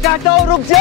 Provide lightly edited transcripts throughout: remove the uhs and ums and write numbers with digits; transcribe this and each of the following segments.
मैं कहता हूँ रुक जा।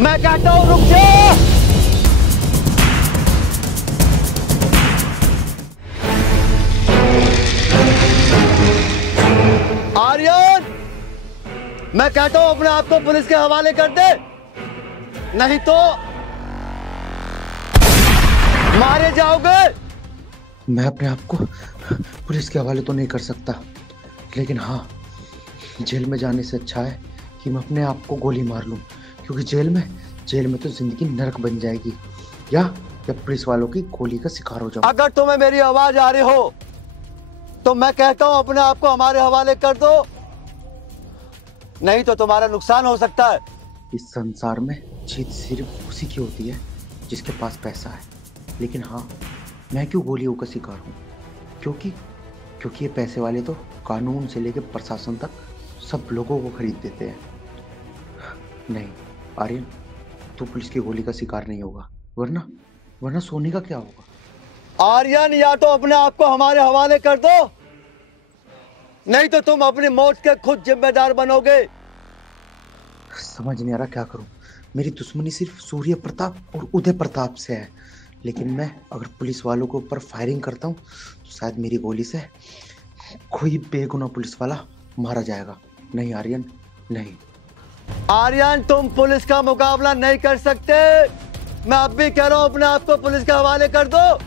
मैं कहता हूँ रुक जा। आर्यन, मैं कहता हूँ अपने आप को पुलिस के हवाले कर दे, नहीं तो मारे जाओगे। मैं अपने आप को पुलिस के हवाले तो नहीं कर सकता, लेकिन हाँ, जेल में जाने से अच्छा है कि मैं अपने आप को गोली मार लूं, क्योंकि जेल में तो जिंदगी नरक बन जाएगी, या पुलिस वालों की गोली का शिकार हो जाऊं। अगर तुम्हें मेरी आवाज आ रही हो तो मैं कहता हूं अपने आप को हमारे हवाले कर दो, नहीं तो तुम्हारा नुकसान हो सकता है। इस संसार में जीत सिर्फ उसी की होती है जिसके पास पैसा है, लेकिन हाँ, मैं क्यों गोलियों का शिकार हूँ? क्योंकि ये पैसे वाले तो कानून से लेकर प्रशासन तक सब लोगों को खरीद देते हैं। नहीं आर्यन, तू पुलिस की गोली का शिकार नहीं होगा, वरना सोनी का क्या होगा? आर्यन, या तो अपने आप को हमारे हवाले कर दो, नहीं तो तुम अपनी मौत के खुद जिम्मेदार बनोगे। समझ नहीं आ रहा क्या करूं। मेरी दुश्मनी सिर्फ सूर्य प्रताप और उदय प्रताप से है, लेकिन मैं अगर पुलिस वालों के ऊपर फायरिंग करता हूं तो शायद मेरी गोली से कोई बेगुनाह पुलिस वाला मारा जाएगा। नहीं आर्यन, नहीं। आर्यन, तुम पुलिस का मुकाबला नहीं कर सकते। मैं अब भी कह रहा हूं अपने आप को पुलिस के हवाले कर दो।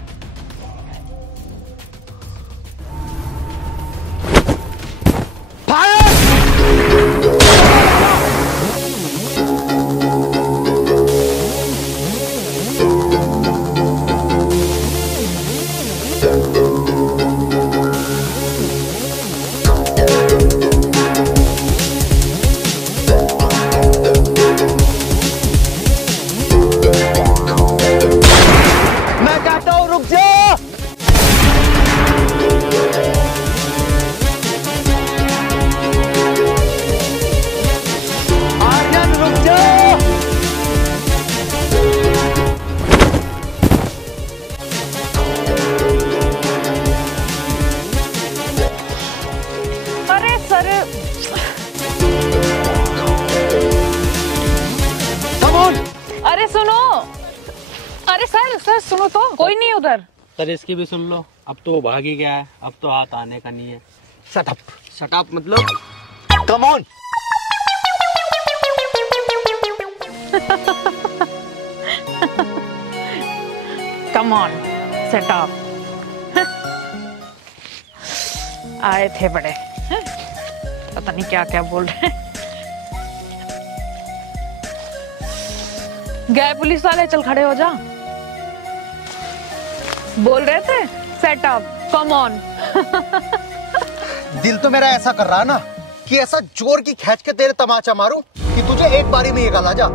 अरे सुनो, अरे सर सुनो तो, कोई नहीं उधर। सर इसकी भी सुन लो, अब तो भाग ही गया है, अब तो हाथ आने का नहीं है। शट अप मतलब come on. Come on, set up. आए थे बड़े, पता नहीं क्या क्या बोल रहे हैं। गए पुलिस वाले, चल खड़े हो जा। बोल रहे थे सेट अप, कम ऑन। दिल तो मेरा ऐसा कर रहा है ना कि ऐसा जोर की खींच के तेरे तमाचा मारूं कि तुझे एक बारी में ये गला जा।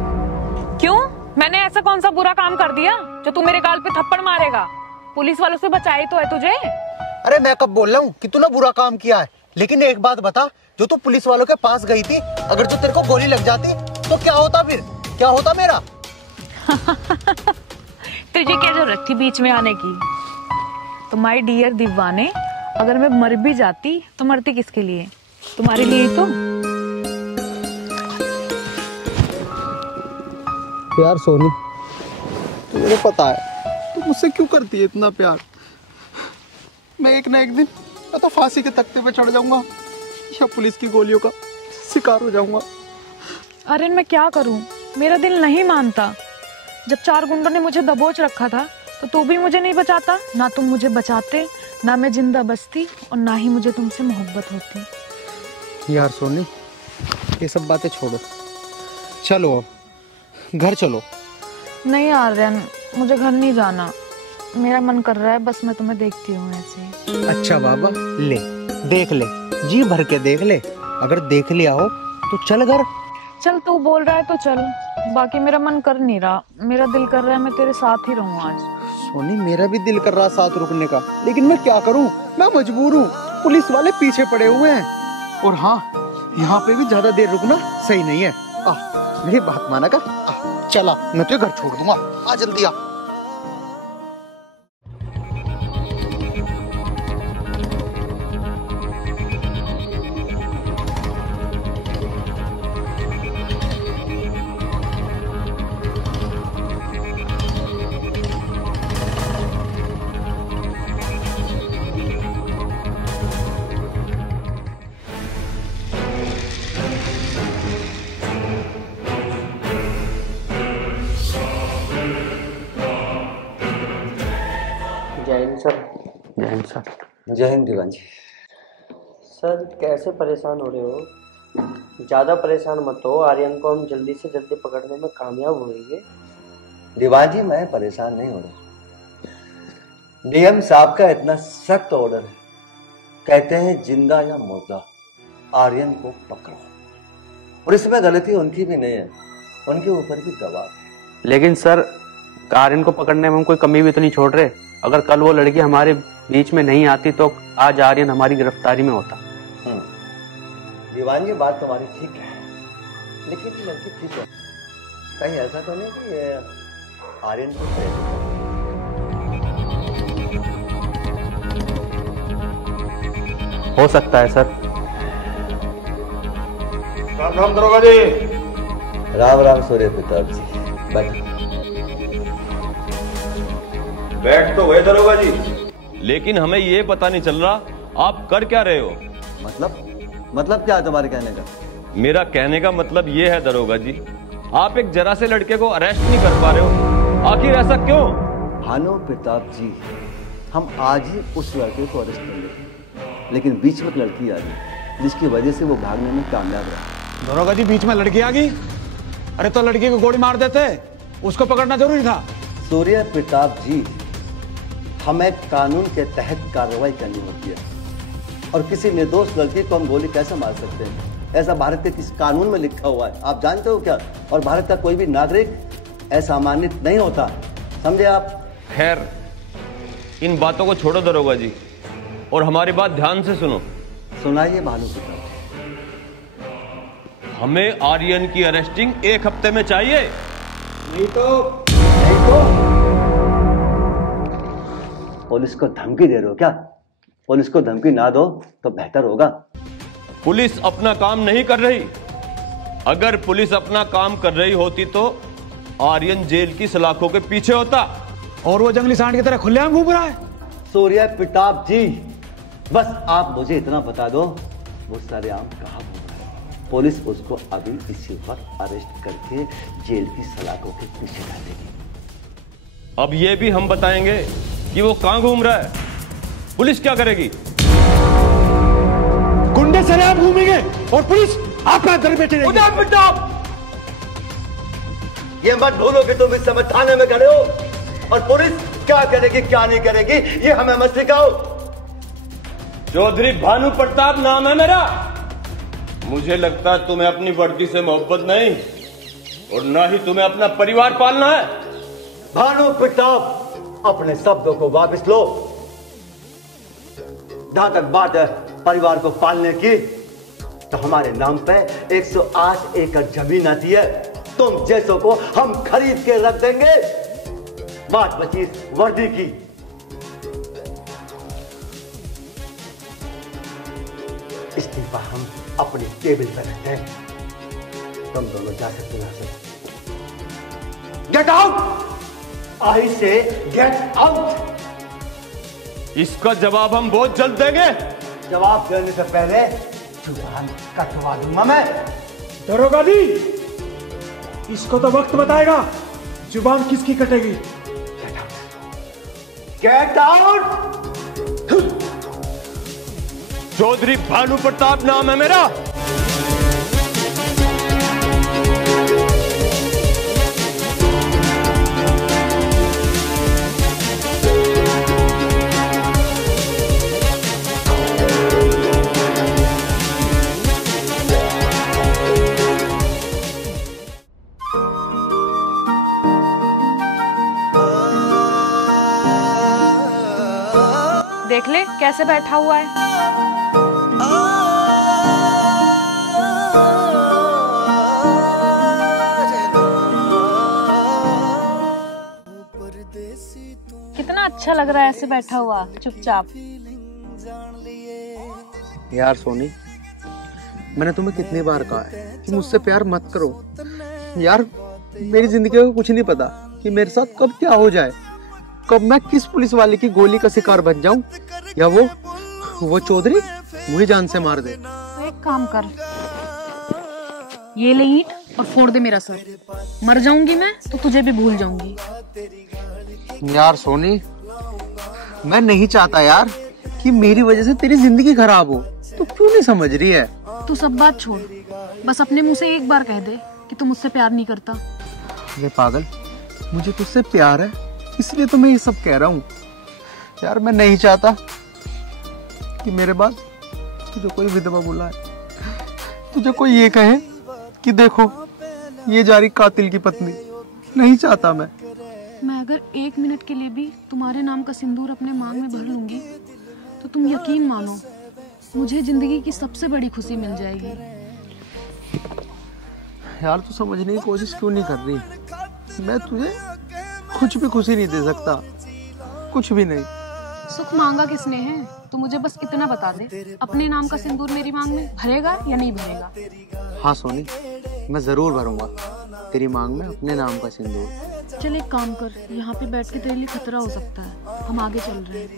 क्यों? मैंने ऐसा कौन सा बुरा काम कर दिया जो तू मेरे गाल पे थप्पड़ मारेगा? पुलिस वालों से बचाई तो है तुझे। अरे मैं कब बोल रहा हूँ कि तूने बुरा काम किया है, लेकिन एक बात बता, जो तू पुलिस वालों के पास गई थी, अगर जो तेरे को गोली लग जाती तो क्या होता? फिर क्या होता मेरा? तुझे क्या जरूरत थी बीच में आने की? तो माय डियर दीवाने, अगर मैं मर भी जाती तो मरती किसके लिए? तुम्हारे लिए ही तो। यार सोनी, तुझे पता है तू मुझसे क्यों करती है इतना प्यार? मैं एक ना एक दिन मैं तो फांसी के तख्ते पे चढ़ जाऊंगा या पुलिस की गोलियों का शिकार हो जाऊंगा। अरे मैं क्या करूं, मेरा दिल नहीं मानता। जब 4 गुंडों ने मुझे दबोच रखा था तो तू भी मुझे नहीं बचाता, ना तुम मुझे बचाते, ना मैं जिंदा बचती, और ना ही मुझे तुमसे मोहब्बत होती। यार सोनी, ये सब बातें छोड़ो, चलो अब घर चलो। नहीं आर्यन, मुझे घर नहीं जाना। मेरा मन कर रहा है, बस मैं तुम्हें देखती हूँ ऐसे। अच्छा बाबा, ले देख ले, जी भर के देख ले। अगर देख लिया हो तो चल घर। चल तू बोल रहा है तो चल, बाकी मेरा मन कर नहीं रहा। मेरा दिल कर रहा है मैं तेरे साथ ही रहूं आज। सोनी, मेरा भी दिल कर रहा साथ रुकने का, लेकिन मैं क्या करूं, मैं मजबूर हूँ। पुलिस वाले पीछे पड़े हुए हैं। और हाँ, यहाँ पे भी ज्यादा देर रुकना सही नहीं है। मेरी बात माना कर। चला, मैं तुझे घर छोड़ दूंगा। आ जल्दी आ। जय हिंद सर। जय हिंद सर। जय हिंद दीवान जी। सर कैसे परेशान हो रहे हो? ज़्यादा परेशान मत हो, आर्यन को हम जल्दी से जल्दी पकड़ने में कामयाब होंगे। दीवान जी, मैं परेशान नहीं हो रहा। डीएम साहब का इतना सख्त ऑर्डर है, कहते हैं जिंदा या मुर्दा आर्यन को पकड़ो, और इसमें गलती उनकी भी नहीं है, उनके ऊपर भी दबाव है। लेकिन सर, आर्यन को पकड़ने में हम कोई कमी भी तो नहीं छोड़ रहे। अगर कल वो लड़की हमारे बीच में नहीं आती तो आज आर्यन हमारी गिरफ्तारी में होता। दीवान जी, बात तुम्हारी ठीक है, लेकिन ये लड़की ठीक है, कहीं ऐसा तो नहीं कि ये आर्यन को हो सकता है सर। राम राम दरोगा जी। राम राम सूर्य प्रताप जी। बैठ बैठ तो गए दरोगा जी, लेकिन हमें ये पता नहीं चल रहा आप कर क्या रहे हो। मतलब क्या है तुम्हारे कहने का? मेरा कहने का मतलब ये है दरोगा जी, आप एक जरा से लड़के को अरेस्ट नहीं कर पा रहे हो, आखिर ऐसा क्यों? भानु प्रताप जी, हम आज ही उस लड़के को अरेस्ट कर लेंगे, लेकिन बीच में एक लड़की आ गई जिसकी वजह से वो भागने में कामयाब रहा। दरोगा जी, बीच में लड़की आ गई? अरे तो लड़की को गोली मार देते, उसको पकड़ना जरूरी था। सूर्य प्रताप जी, हमें कानून के तहत कार्रवाई करनी होती है, और किसी निर्दोष लड़की को हम गोली कैसे मार सकते हैं? ऐसा भारत के किस कानून में लिखा हुआ है, आप जानते हो क्या? और भारत का कोई भी नागरिक असामान्य नहीं होता, समझे आप? खैर, इन बातों को छोड़ो दरोगा जी, और हमारी बात ध्यान से सुनो। सुनाइए भानु प्रताप। हमें आर्यन की अरेस्टिंग 1 हफ्ते में चाहिए। नहीं तो पुलिस को धमकी दे रहे हो क्या? पुलिस को धमकी ना दो तो बेहतर होगा। पुलिस अपना काम नहीं कर रही। अगर पुलिस अपना काम कर रही होती तो आर्यन जेल की सलाखों के पीछे होता। और वो जंगली सांड की तरह खुलेआम घूम रहा है। सूर्य प्रताप जी, बस आप मुझे इतना बता दो, वो सरेआम कहाँ घूम रहा है? पुलिस उसको अभी इसी वक्त अरेस्ट करके जेल की सलाखों के पीछे डालेगी। अब ये भी हम बताएंगे कि वो कहां घूम रहा है। पुलिस क्या करेगी? गुंडे सरेआम घूमेंगे और पुलिस आपका दर बैठे रहेगी। ये मत भूलो कि तुम इस समय थाने में खड़े हो, और पुलिस क्या करेगी क्या नहीं करेगी ये हमें मत सिखाओ। चौधरी भानु प्रताप नाम है मेरा। मुझे लगता है तुम्हें अपनी वर्दी से मोहब्बत नहीं, और ना ही तुम्हें अपना परिवार पालना है। भानु प्रताप, अपने शब्दों को वापस लो। जहां तक बात है परिवार को पालने की, तो हमारे नाम पे 108 एकड़ जमीन आती है, तुम जैसों को हम खरीद के रख देंगे। बात बची वर्दी की। इस्तीफा हम अपनी टेबल पर रखते हैं, तुम दोनों जा सकते हो। Get out! आई से गेट आउट! इसका जवाब हम बहुत जल्द देंगे। जवाब देने से पहले जुबान कटवा दूंगा मैं। दरोगा जी, इसको तो वक्त बताएगा जुबान किसकी कटेगी। Get out! चौधरी भानु प्रताप नाम है मेरा। देख ले कैसे बैठा हुआ है। कितना अच्छा लग रहा है ऐसे बैठा हुआ चुपचाप। यार सोनी, मैंने तुम्हें कितनी बार कहा है कि मुझसे प्यार मत करो। यार मेरी जिंदगी का कुछ नहीं पता कि मेरे साथ कब क्या हो जाए, कब मैं किस पुलिस वाले की गोली का शिकार बन जाऊं या वो चौधरी मुझे जान से मार दे। तो एक काम कर, ये ले ईंट और फोड़ दे मेरा सर। मर जाऊंगी मैं तो तुझे भी भूल जाऊंगी। यार सोनी, मैं नहीं चाहता यार कि मेरी वजह से तेरी जिंदगी खराब हो। तू क्यों नहीं समझ रही है? तू सब बात छोड़, बस अपने मुंह से एक बार कह दे कि तू मुझसे प्यार नहीं करता। ये पागल, मुझे तुझसे प्यार है इसलिए तो मैं ये सब कह रहा हूँ। यार मैं नहीं चाहता कि मेरे बाद तुझे कोई विधवा बुलाए, तुझे कोई ये कहे कि देखो ये जा रही कातिल की पत्नी। नहीं चाहता मैं अगर 1 मिनट के लिए भी तुम्हारे नाम का सिंदूर अपने मांग में भर लूंगी तो तुम यकीन मानो मुझे जिंदगी की सबसे बड़ी खुशी मिल जाएगी। यार तू समझने की कोशिश क्यों नहीं कर रही? मैं तुझे कुछ भी खुशी नहीं दे सकता, कुछ भी नहीं। सुख मांगा किसने है? तू मुझे बस इतना बता दे, अपने नाम का सिंदूर मेरी मांग में भरेगा या नहीं भरेगा? हाँ सोनी, मैं जरूर भरूंगा तेरी मांग में अपने नाम का सिंदूर। चल एक काम कर, यहाँ पे बैठ के तेरे लिए खतरा हो सकता है, हम आगे चल रहे हैं।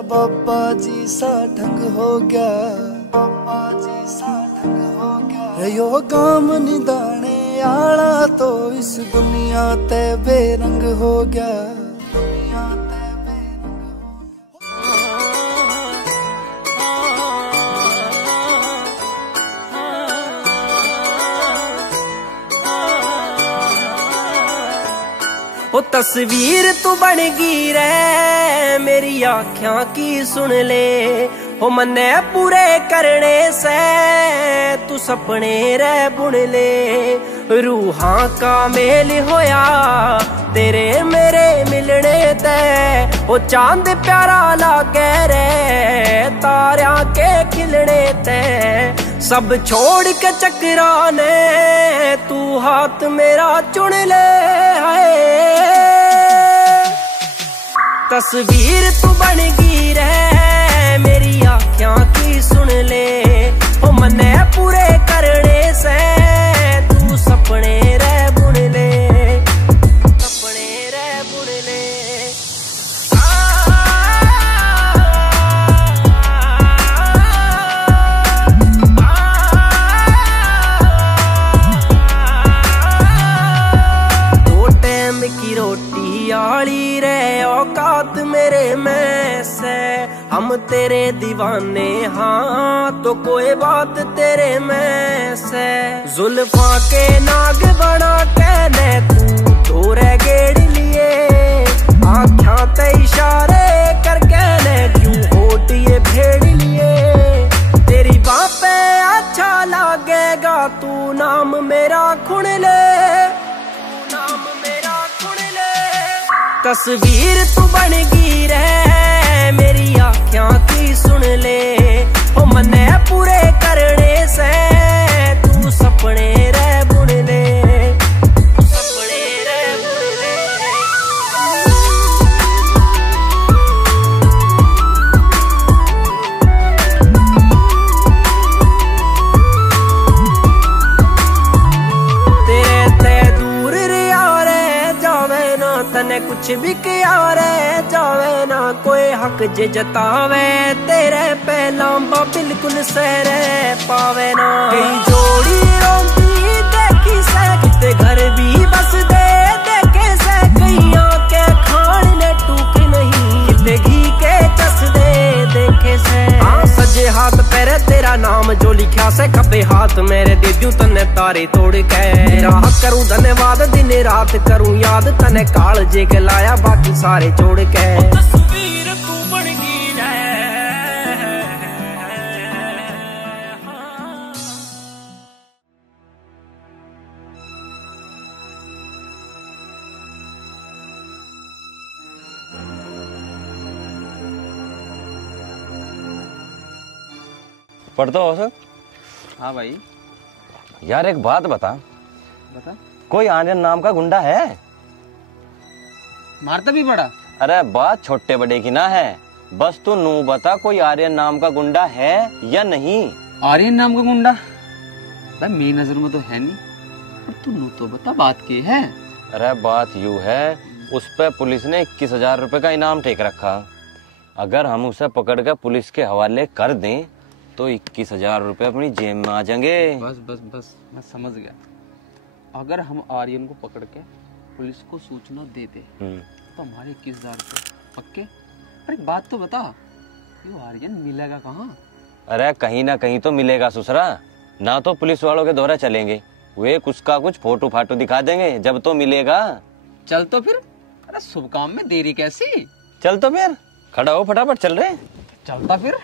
बाबा जी सा ढंग हो गया, बाबा जी सा ढंग हो गया। यो गाम निदाने आला तो इस दुनिया ते बेरंग हो गया, दुनिया ते बेरंग हो। तस्वीर तू बन गई रे मेरी आँखियां की सुन ले, हो मन्ने पूरे करने से तू सपने रे बुन ले। रूहां का मेल होया तेरे मेरे मिलने ते, ओ चांद प्यारा लागे रे तारियां के खिलने ते। सब छोड़ के चकराने तू हाथ मेरा चुन ले। तस्वीर तू बन गई रे मेरी आँखियां की सुन ले, ओ मन्ने पूरे करने से तू सपने रे बुन ले, सपने रे बुन ले। दो टाइम की रोटी आली रे औकात मेरे में से, हम तेरे दीवाने हाँ तो कोई बात तेरे में से। जुल्फा के नाग बना कहने तू तोरे गेड़ लिए, आँखों ते इशारे कर कहने क्यों होट ये भेड़ लिए। तेरी बापे अच्छा लगेगा तू नाम मेरा खुन ले, नाम मेरा खुन ले। तस्वीर तू बन गई रे मेरी आँखों की सुन ले, ओ मन्ने पूरे करने से तू सपने रे बुन ले, सपने रे बुन ले। तेरे ते दूर रिया रे जावे ना तने कुछ भी किया रे जावे ना कोई हक जे जतावे, तेरे पहला बिल्कुल सहरे पावे ना। कई जोड़ी रोंदी देखी से किते घर भी बस दे देखे से, कईया के खान ने टूक नहीं किते घी के चस दे देखे से। हाँ सजे हाथ पैर तेरा नाम नाम जो लिखा से खपे हाथ मेरे दे दूं तने तारे तोड़ के। तेरा करूं धन्यवाद दिन रात करूं याद तने काल जे के लाया बाकी सारे छोड़ के। तस्वीर तू बन गई पढ़ते हो सर? हाँ भाई। यार एक बात बता, कोई आर्यन नाम का गुंडा है? मारता भी बड़ा? अरे बात छोटे बड़े की ना है, बस तू नू बता कोई आर्यन नाम का गुंडा है या नहीं? आर्यन नाम का गुंडा भाई मेरी नजर में तो है नहीं, पर तू नू तो बता बात की है। अरे बात यूं है, उस पे पुलिस ने 21,000 रुपए का इनाम टेक रखा। अगर हम उसे पकड़ कर पुलिस के हवाले कर दें तो 21,000 रुपए अपनी जेब में आ जाएंगे। बस बस बस मैं समझ गया। अगर हम आर्यन को पकड़ के पुलिस को सूचना दे दे तो हमारे 21,000 रुपए पक्के। अरे बात तो बता, ये आर्यन मिलेगा कहाँ? अरे कहीं ना कहीं तो मिलेगा ससुरा, ना तो पुलिस वालों के दौरे चलेंगे, वे कुछ का कुछ फोटो फाटो दिखा देंगे, जब तो मिलेगा। चल तो फिर, अरे शुभ काम में देरी कैसी? चल तो फिर, खड़ा हो फटाफट चल रहे। चलता फिर।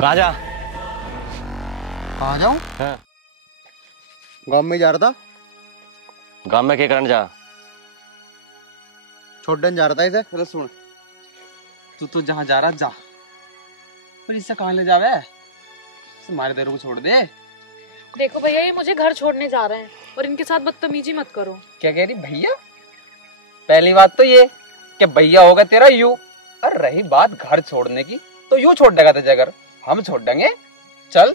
कहाँ जा? कहाँ जाऊँ? हाँ। गाँव में जा रहा था। गाँव में क्या करने जा? छोड़ने जा रहा था इसे। अरे सुन, तू तो जहाँ जा रहा जा, पर इससे कहाँ ले जावे? हमारे देरों को छोड़ दे। देखो भैया, ये मुझे घर छोड़ने जा रहे हैं और इनके साथ बदतमीजी मत करो। क्या कह रही भैया? पहली बात तो ये कि भैया होगा तेरा यू, और रही बात घर छोड़ने की तो यू छोड़ देगा तुझे, अगर हम छोड़ देंगे। चल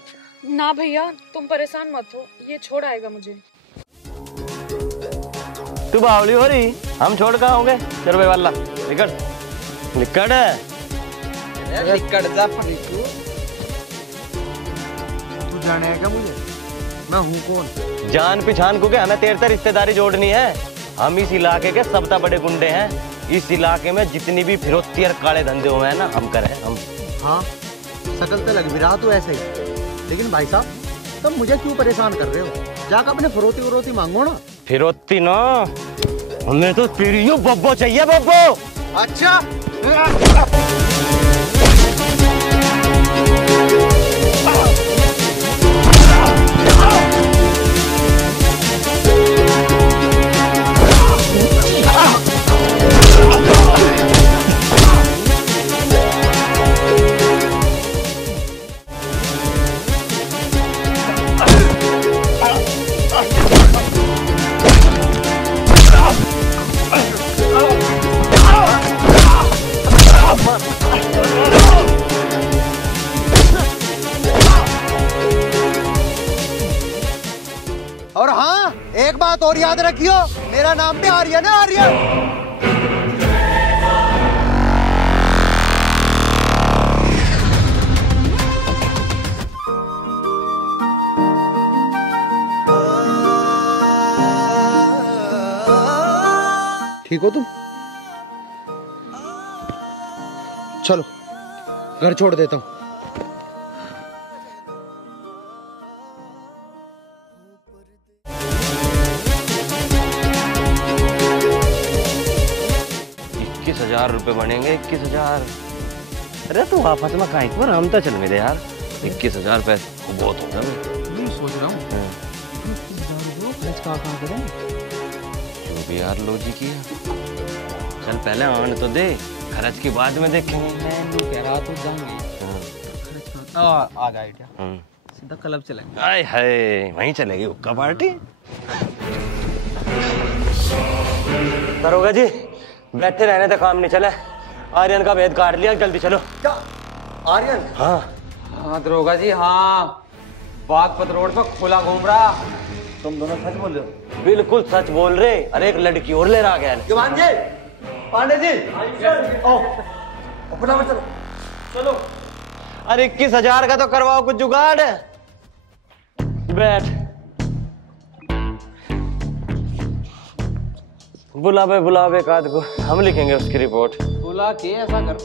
ना भैया, तुम परेशान मत हो, ये छोड़ आएगा मुझे। तू बावली हो रही, हम छोड़ कहाँ होंगे? चल भाई वाला निकल निकल निकल जा। तू जाने है क्या मुझे? मैं हूँ कौन? जान पहचान को क्या, हमें तेरे से रिश्तेदारी जोड़नी है। हम इस इलाके के सबसे बड़े गुंडे हैं। इस इलाके में जितनी भी फिरौती और काले धंधे हुए हैं ना, हम करे हम। हाँ, शकल तो लग भी रहा तू ऐसे ही, लेकिन भाई साहब तुम मुझे क्यों परेशान कर रहे हो? जाकर अपने फिरौती मांगो ना। फिरौती ना, हमें तो पीरियो बब्बो चाहिए, बब्बो। अच्छा और हाँ, एक बात और याद रखियो, मेरा नाम भी आर्यन है, आर्यन। ठीक हो तुम? चलो घर छोड़ देता हूँ। ₹21,000 बनेंगे। 21,000। अरे तू आपस में कहीं पर हम तो चल मेरे यार। 21,000 पैसे बहुत हो गया। मैं सोच रहा हूँ खर्च कहाँ करें? जो भी यार लो जी किया। चल पहले आने तो दे, खर्च की बाद में देखेंगे। मैं नहीं कह रहा तो जाऊंगी। आ गया आइडिया, सीधा क्लब चलेंगे। आय हाय, वहीं चलेगी हुक्का पार्टी। दरोगा जी, बैठे रहने तो काम नहीं चले। आर्यन का भेद काट लिया, जल्दी चलो। क्या? आर्यन? हाँ। हाँ दरोगा जी, हाँ बागपत रोड पर खुला घूम रहा। तुम दोनों सच बोल रहे हो? बिल्कुल सच बोल रहे। अरे एक लड़की और ले रहा गया। जवान जी, पांडे जी, फटाफट चलो चलो। अरे 21,000 का तो करवाओ कुछ जुगाड़। बैठ। बुलावे काद को, हम लिखेंगे उसकी रिपोर्ट। बुला के ऐसा कर,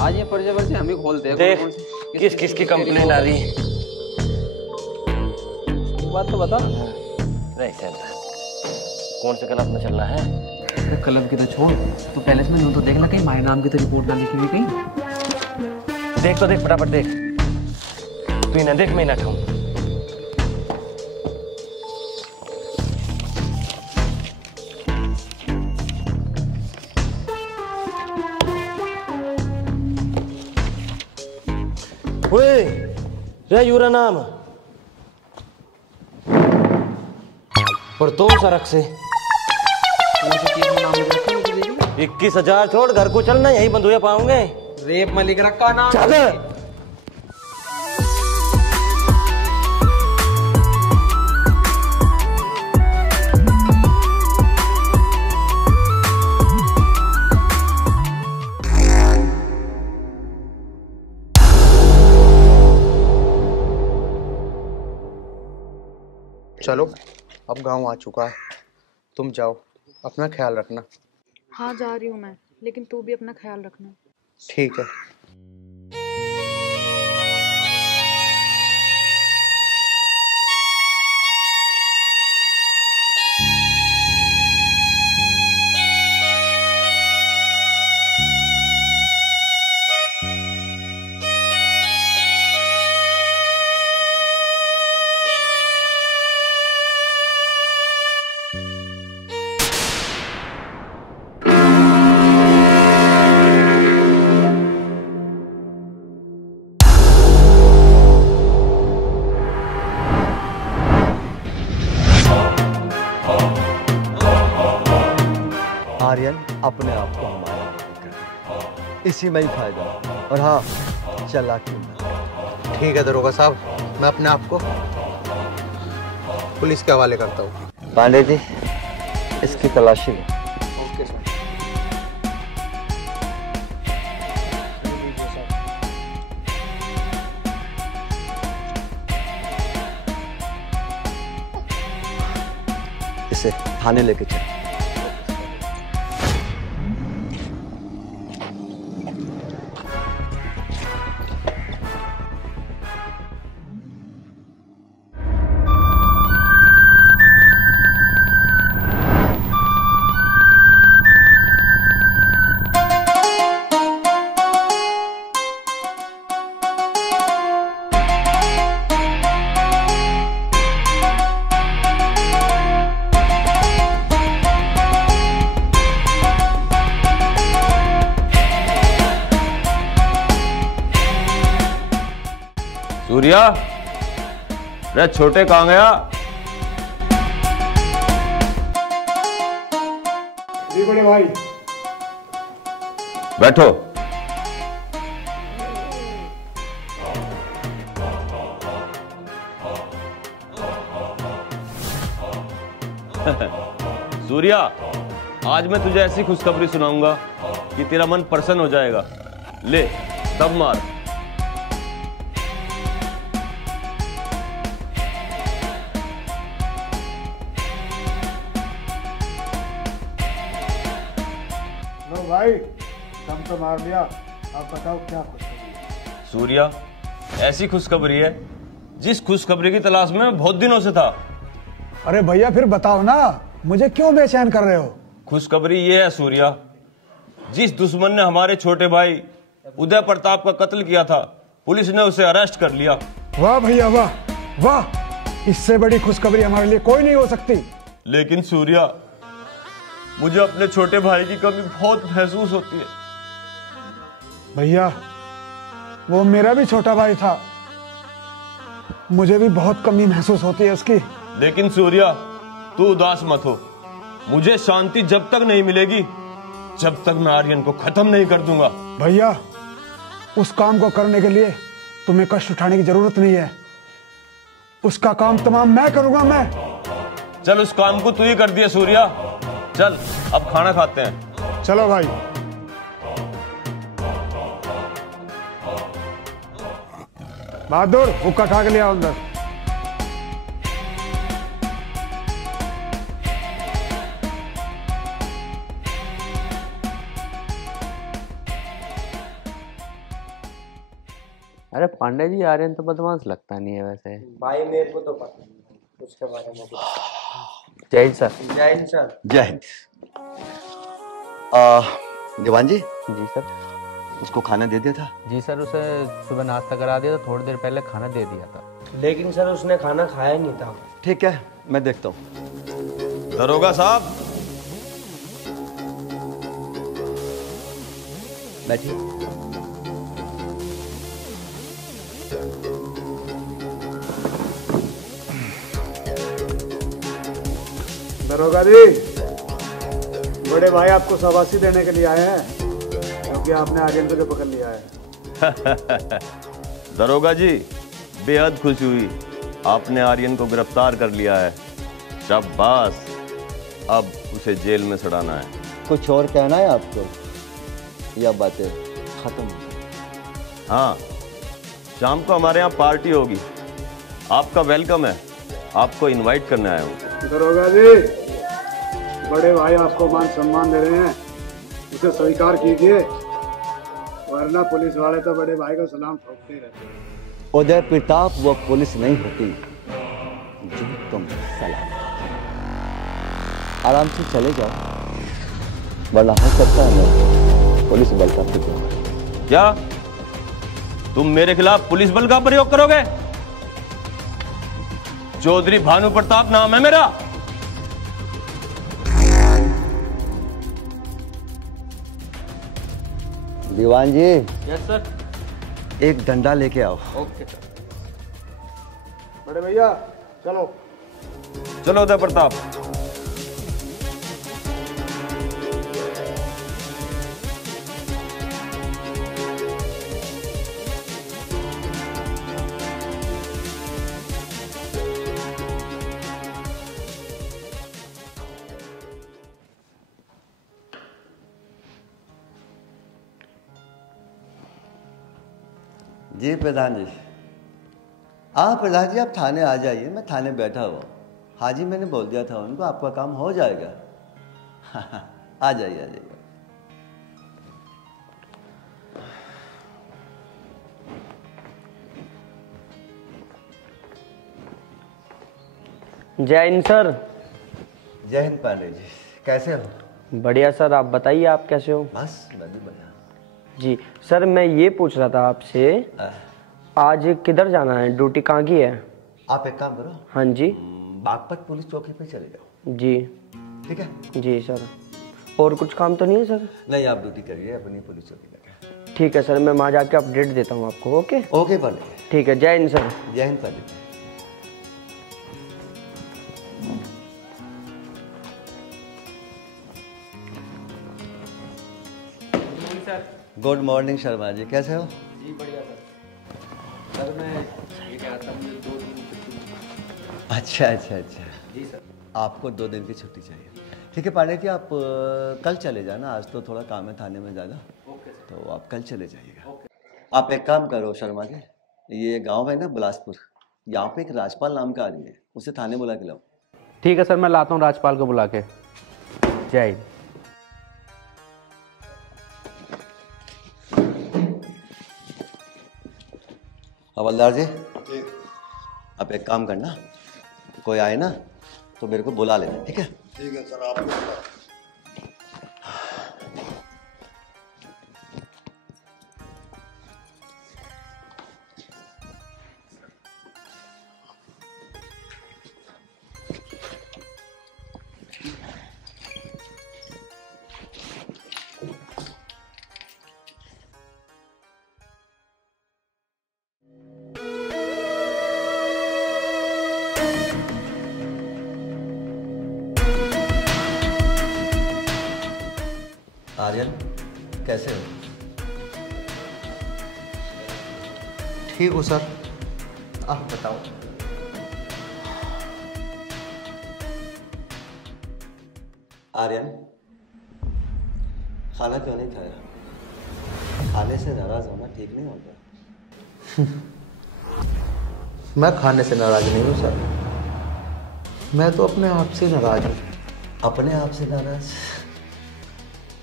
आज ये पर्चे से हम ही खोलते हैं। देख किस किस की कंप्लेंट आ रही है। बात तो बता। नहीं सर, कौन से क्लब में चल रहा है? क्लब की तो छोड़, तो पहले से मैं तो देख ला कहीं माय नाम की तो रिपोर्ट ना लिखी हुई कहीं। देख तो देख, फटाफट देख। तू इन्हें देख, मैं ना खाऊं। रे यूरा नाम पर तो सड़क से 21,000 छोड़ घर को चलना, यही बंधुए पाऊंगे। रेप में लिख रखा नाम। चल। चलो अब गांव आ चुका है, तुम जाओ, अपना ख्याल रखना। हाँ जा रही हूँ मैं, लेकिन तू भी अपना ख्याल रखना। ठीक है। आर्यन अपने आप को हमारा कर, इसी में ही फायदा। और हाँ, चालाकी में। ठीक है दरोगा साहब, मैं अपने आप को पुलिस के हवाले करता हूँ। पांडे जी, इसकी तलाशी लो। Okay sir. इसे थाने लेके चल। सूर्या, रे छोटे कहाँ गया? जी बड़े भाई। बैठो। सूर्या, आज मैं तुझे ऐसी खुशखबरी सुनाऊंगा कि तेरा मन प्रसन्न हो जाएगा। ले, दब मार। लो भाई, दम तो मार लिया। आप बताओ क्या खुशखबरी? सूर्या, ऐसी खुशखबरी है जिस खुशखबरी की तलाश में मैं बहुत दिनों से था। अरे भैया फिर बताओ ना, मुझे क्यों बेचैन कर रहे हो? खुशखबरी ये है सूर्या, जिस दुश्मन ने हमारे छोटे भाई उदय प्रताप का कत्ल किया था, पुलिस ने उसे अरेस्ट कर लिया। वाह भैया वाह वाह, इससे बड़ी खुशखबरी हमारे लिए कोई नहीं हो सकती। लेकिन सूर्या, मुझे अपने छोटे भाई की कमी बहुत महसूस होती है। भैया, वो मेरा भी छोटा भाई था, मुझे भी बहुत कमी महसूस होती है उसकी। लेकिन सूर्या, तू उदास मत हो। मुझे शांति जब तक नहीं मिलेगी, जब तक मैं आर्यन को खत्म नहीं कर दूंगा। भैया, उस काम को करने के लिए तुम्हें कष्ट उठाने की जरूरत नहीं है। उसका काम तमाम मैं करूंगा। मैं चल उस काम को तू ही कर दिया सूर्या। चल अब खाना खाते हैं। चलो भाई। बहादुर हुक्का खा के ले आओ अंदर। अरे पांडे जी, आर्यन तो बदमाश लगता नहीं है वैसे। भाई मेरे को तो पता नहीं उसके बारे में। जय हिंद सर। जय हिंद सर। जय हिंद। दीवान जी। जी सर। उसको खाना दे दिया था? जी सर, उसे सुबह नाश्ता करा दिया था, थोड़ी देर पहले खाना दे दिया था। लेकिन सर उसने खाना खाया नहीं था। ठीक है, मैं देखता हूँ। दरोगा साहब बैठिए। दरोगा जी, बड़े भाई आपको शाबाशी देने के लिए आए हैं क्योंकि आपने आर्यन को जो पकड़ लिया है। दरोगा जी, बेहद खुशी हुई, आपने आर्यन को गिरफ्तार कर लिया है। शाबाश, अब उसे जेल में सड़ाना है। कुछ और कहना है आपको या बातें खत्म? हाँ, शाम को हमारे यहाँ पार्टी होगी, आपका वेलकम है, आपको इनवाइट करने आया हूँ। दरोगा जी, बड़े भाई आपको मान सम्मान दे रहे हैं, उसे स्वीकार कीजिए, वरना पुलिस वाले तो बड़े भाई को सलाम ठोकते रहते हैं। उदय प्रताप वो पुलिस नहीं होती जो तुम सलाम। आराम से चले जाओ, वरना हो सकता है ना पुलिस बल का प्रयोग। क्या तुम मेरे खिलाफ पुलिस बल का प्रयोग करोगे? चौधरी भानु प्रताप नाम है मेरा। दीवान जी। Yes sir. एक डंडा लेके आओ। Okay sir. बड़े भैया चलो। चलो उदय प्रताप। जी प्रधान जी। हाँ प्रधान जी, आप थाने आ जाइए, मैं थाने बैठा हुआ। हाँ जी, मैंने बोल दिया था उनको, आपका काम हो जाएगा। हाँ, आ जाइए आ जाइए। जय हिंद सर। जय हिंद पांडे जी, कैसे हो? बढ़िया सर, आप बताइए आप कैसे हो? बस मैं भी बढ़िया। जी सर, मैं ये पूछ रहा था आपसे, आज किधर जाना है, ड्यूटी कहाँ की है? आप एक काम करो। हाँ जी। बागपत पुलिस चौकी पे चले जाओ। जी ठीक है। जी सर। और कुछ काम तो नहीं है सर? नहीं, आप ड्यूटी करिए अपनी पुलिस चौकी पे। ठीक है सर, मैं वहाँ जाके अपडेट देता हूँ आपको। Okay okay Pandey. ठीक है, जय हिंद सर। जय हिंद पांडे। गुड मॉर्निंग शर्मा जी, कैसे हो? जी बढ़िया सर। सर मैं ये कह रहा था, मुझे 2 दिन की छुट्टी। अच्छा अच्छा अच्छा। जी सर। आपको 2 दिन की छुट्टी चाहिए। ठीक है पांडे जी, आप कल चले जाना, आज तो थोड़ा काम है थाने में जाना। Okay sir. तो आप कल चले जाइएगा। आप एक काम करो शर्मा जी, ये गांव है ना बिलासपुर, यहाँ पे एक राजपाल नाम का आदमी है, उसे थाने बुला के लाओ। ठीक है सर, मैं लाता हूँ राजपाल को बुला के। जय हिंद। हवलदार जी, आप एक काम करना, कोई आए ना तो मेरे को बुला लेना। ठीक है? ठीक है सर, आप आर्यन कैसे हो? ठीक हूँ सर, आप बताओ। आर्यन, खाना क्यों नहीं खाया? खाने से नाराज होना ठीक नहीं होता। मैं खाने से नाराज नहीं हूँ सर, मैं तो अपने आप से नाराज हूँ। अपने आप से नाराज?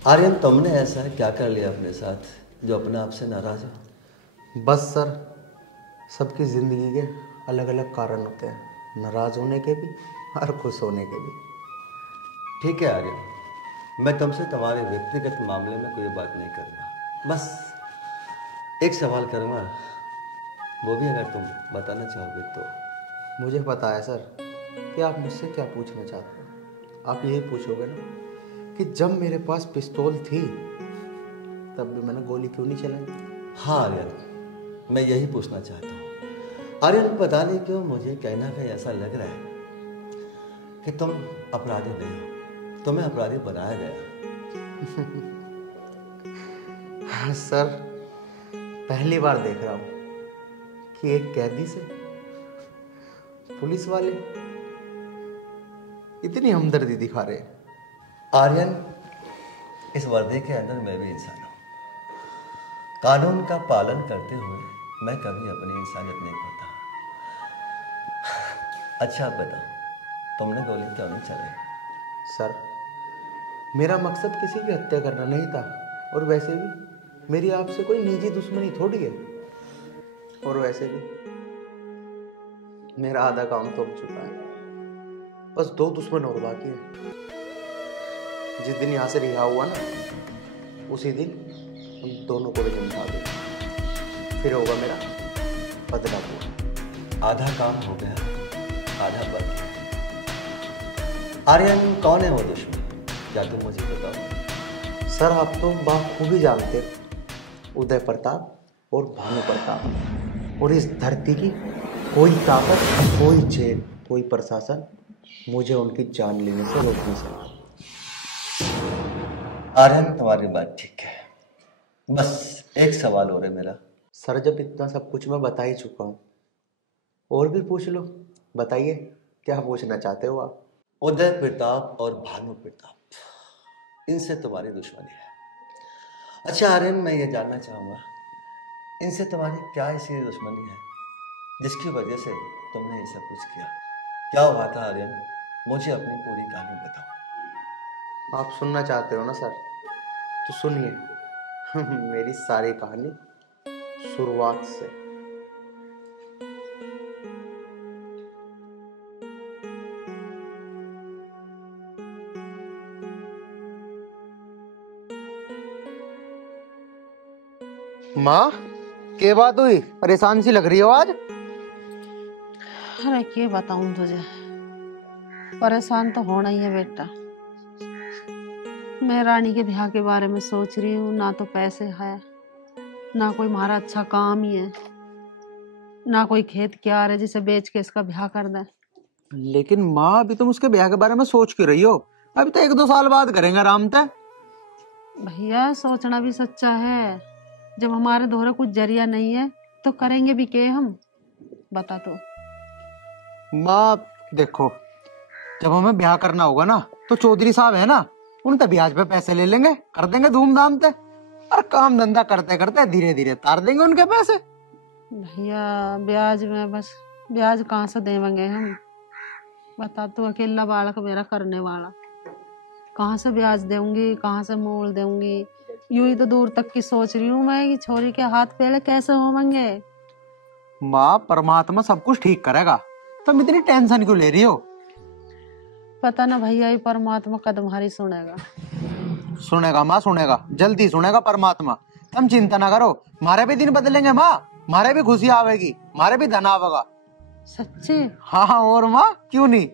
आर्यन, तुमने ऐसा क्या कर लिया अपने साथ जो अपने आप से नाराज हो? बस सर, सबकी ज़िंदगी के अलग अलग कारण होते हैं, नाराज होने के भी और खुश होने के भी। ठीक है आर्यन, मैं तुमसे तुम्हारे व्यक्तिगत मामले में कोई बात नहीं करूँगा। बस एक सवाल करूँगा, वो भी अगर तुम बताना चाहोगे तो। मुझे पता है सर कि आप मुझसे क्या पूछना चाहते हो। आप यही पूछोगे ना कि जब मेरे पास पिस्तौल थी तब भी मैंने गोली क्यों नहीं चलाई? हाँ आर्यन, मैं यही पूछना चाहता हूँ। आर्यन, पता नहीं क्यों मुझे कहीं ना कहीं ऐसा लग रहा है कि तुम अपराधी नहीं हो, तुम्हें अपराधी बनाया गया। हाँ सर, पहली बार देख रहा हूँ कि एक कैदी से पुलिस वाले इतनी हमदर्दी दिखा रहे हैं। आर्यन, इस वर्दी के अंदर मैं भी इंसान हूँ। कानून का पालन करते हुए मैं कभी अपनी इंसानियत नहीं खोता। अच्छा आप बताओ, तुमने गोली क्यों नहीं चलाई? सर, मेरा मकसद किसी की हत्या करना नहीं था, और वैसे भी मेरी आपसे कोई निजी दुश्मनी थोड़ी है। और वैसे भी मेरा आधा काम तो हो चुका है, बस 2 दुश्मन और बाकी है। जिस दिन यहाँ से रिहा हुआ ना, उसी दिन हम दोनों को भी जमा देंगे, फिर होगा मेरा बदला पूरा। आधा काम हो गया, आधा बाकी। आर्यन, कौन है वो दुश्मन, क्या तुम मुझे बताओ? सर, आप तो बाखूबी जानते हो, उदय प्रताप और भानु प्रताप। और इस धरती की कोई ताकत, कोई जेल, कोई प्रशासन मुझे उनकी जान लेने से रोक नहीं सकता। आर्यन, तुम्हारी बात ठीक है, बस एक सवाल और है मेरा। सर, जब इतना सब कुछ मैं बता ही चुका हूँ, और भी पूछ लो। बताइए, क्या पूछना चाहते हो आप? उदय प्रताप और भानु प्रताप, इनसे तुम्हारी दुश्मनी है। अच्छा आर्यन, मैं ये जानना चाहूंगा, इनसे तुम्हारी क्या ऐसी दुश्मनी है जिसकी वजह से तुमने ये सब कुछ किया? क्या हुआ था आर्यन, मुझे अपनी पूरी कहानी बताओ। आप सुनना चाहते हो ना सर, तो सुनिए मेरी सारी कहानी शुरुआत से। माँ, क्या बात हुई? परेशान सी लग रही हो आज। अरे क्या बताऊं तुझे, परेशान तो होना ही है बेटा। मैं रानी के ब्याह के बारे में सोच रही हूँ, ना तो पैसे है, ना कोई हमारा अच्छा काम ही है, ना कोई खेत क्यार है जिसे बेच के इसका ब्याह कर दें। लेकिन माँ, अभी तुम उसके ब्याह के बारे में सोच क्यों रही हो? अभी तो 1-2 साल बाद करेंगे आराम से। भैया, सोचना भी सच्चा है। जब हमारे दोहरे कुछ जरिया नहीं है तो करेंगे भी क्या हम, बता तो। माँ देखो, जब हमें ब्याह करना होगा ना, तो चौधरी साहब है ना, उनसे ब्याज पे पैसे ले लेंगे, कर देंगे धूमधाम से, और काम धंधा करते करते धीरे धीरे तार देंगे उनके पैसे। भैया, ब्याज में बस ब्याज कहाँ से देवेंगे हम, बता तू। अकेला बालक मेरा करने वाला, कहाँ से ब्याज दूंगी, कहाँ से मोल दूंगी? यूं ही तो दूर तक की सोच रही हूँ मैं कि छोरी के हाथ पेड़े कैसे होंगे। माँ, परमात्मा सब कुछ ठीक करेगा, तुम इतनी टेंशन क्यों ले रही हो? पता ना भैया, ये परमात्मा कदम हमारी सुनेगा। सुनेगा माँ, सुनेगा, जल्दी सुनेगा परमात्मा। तुम चिंता ना करो, हमारे भी दिन बदलेंगे माँ, हमारे भी खुशी आवेगी, हमारे भी धन आवेगा। सच्ची? हाँ, और माँ क्यों नहीं,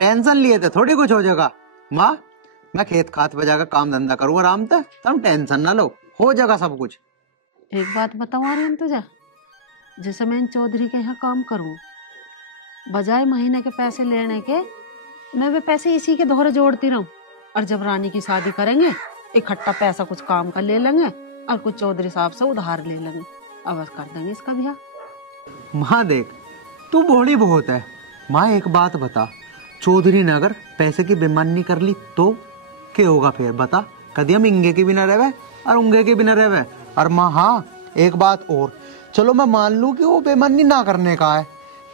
टेंशन लिए थे थोड़ी कुछ हो जाएगा। माँ, मैं खेत खात पे जाकर काम धंधा करूँ आराम से, तुम टेंशन ना लो, हो जाएगा सब कुछ। एक बात बताऊँ आर्यन तुझे, जैसे मैं इन चौधरी के यहाँ काम करूँ, बजाय महीने के पैसे लेने के, मैं वे पैसे इसी के दोहरे जोड़ती रहूं, और जब रानी की शादी करेंगे इकट्ठा पैसा कुछ काम का ले लेंगे और कुछ चौधरी साहब से उधार ले लेंगे। अब कर देंगे इसका ब्याह। माँ देख, तू भोली बहुत है। माँ एक बात बता, चौधरी ने अगर पैसे की बेईमानी कर ली तो क्या होगा फिर बता? कभी हम इंगे के बिना रहे और उंगे के बिना रहे। और माँ हाँ एक बात और, चलो मैं मान लूं कि वो बेईमानी ना करने का है,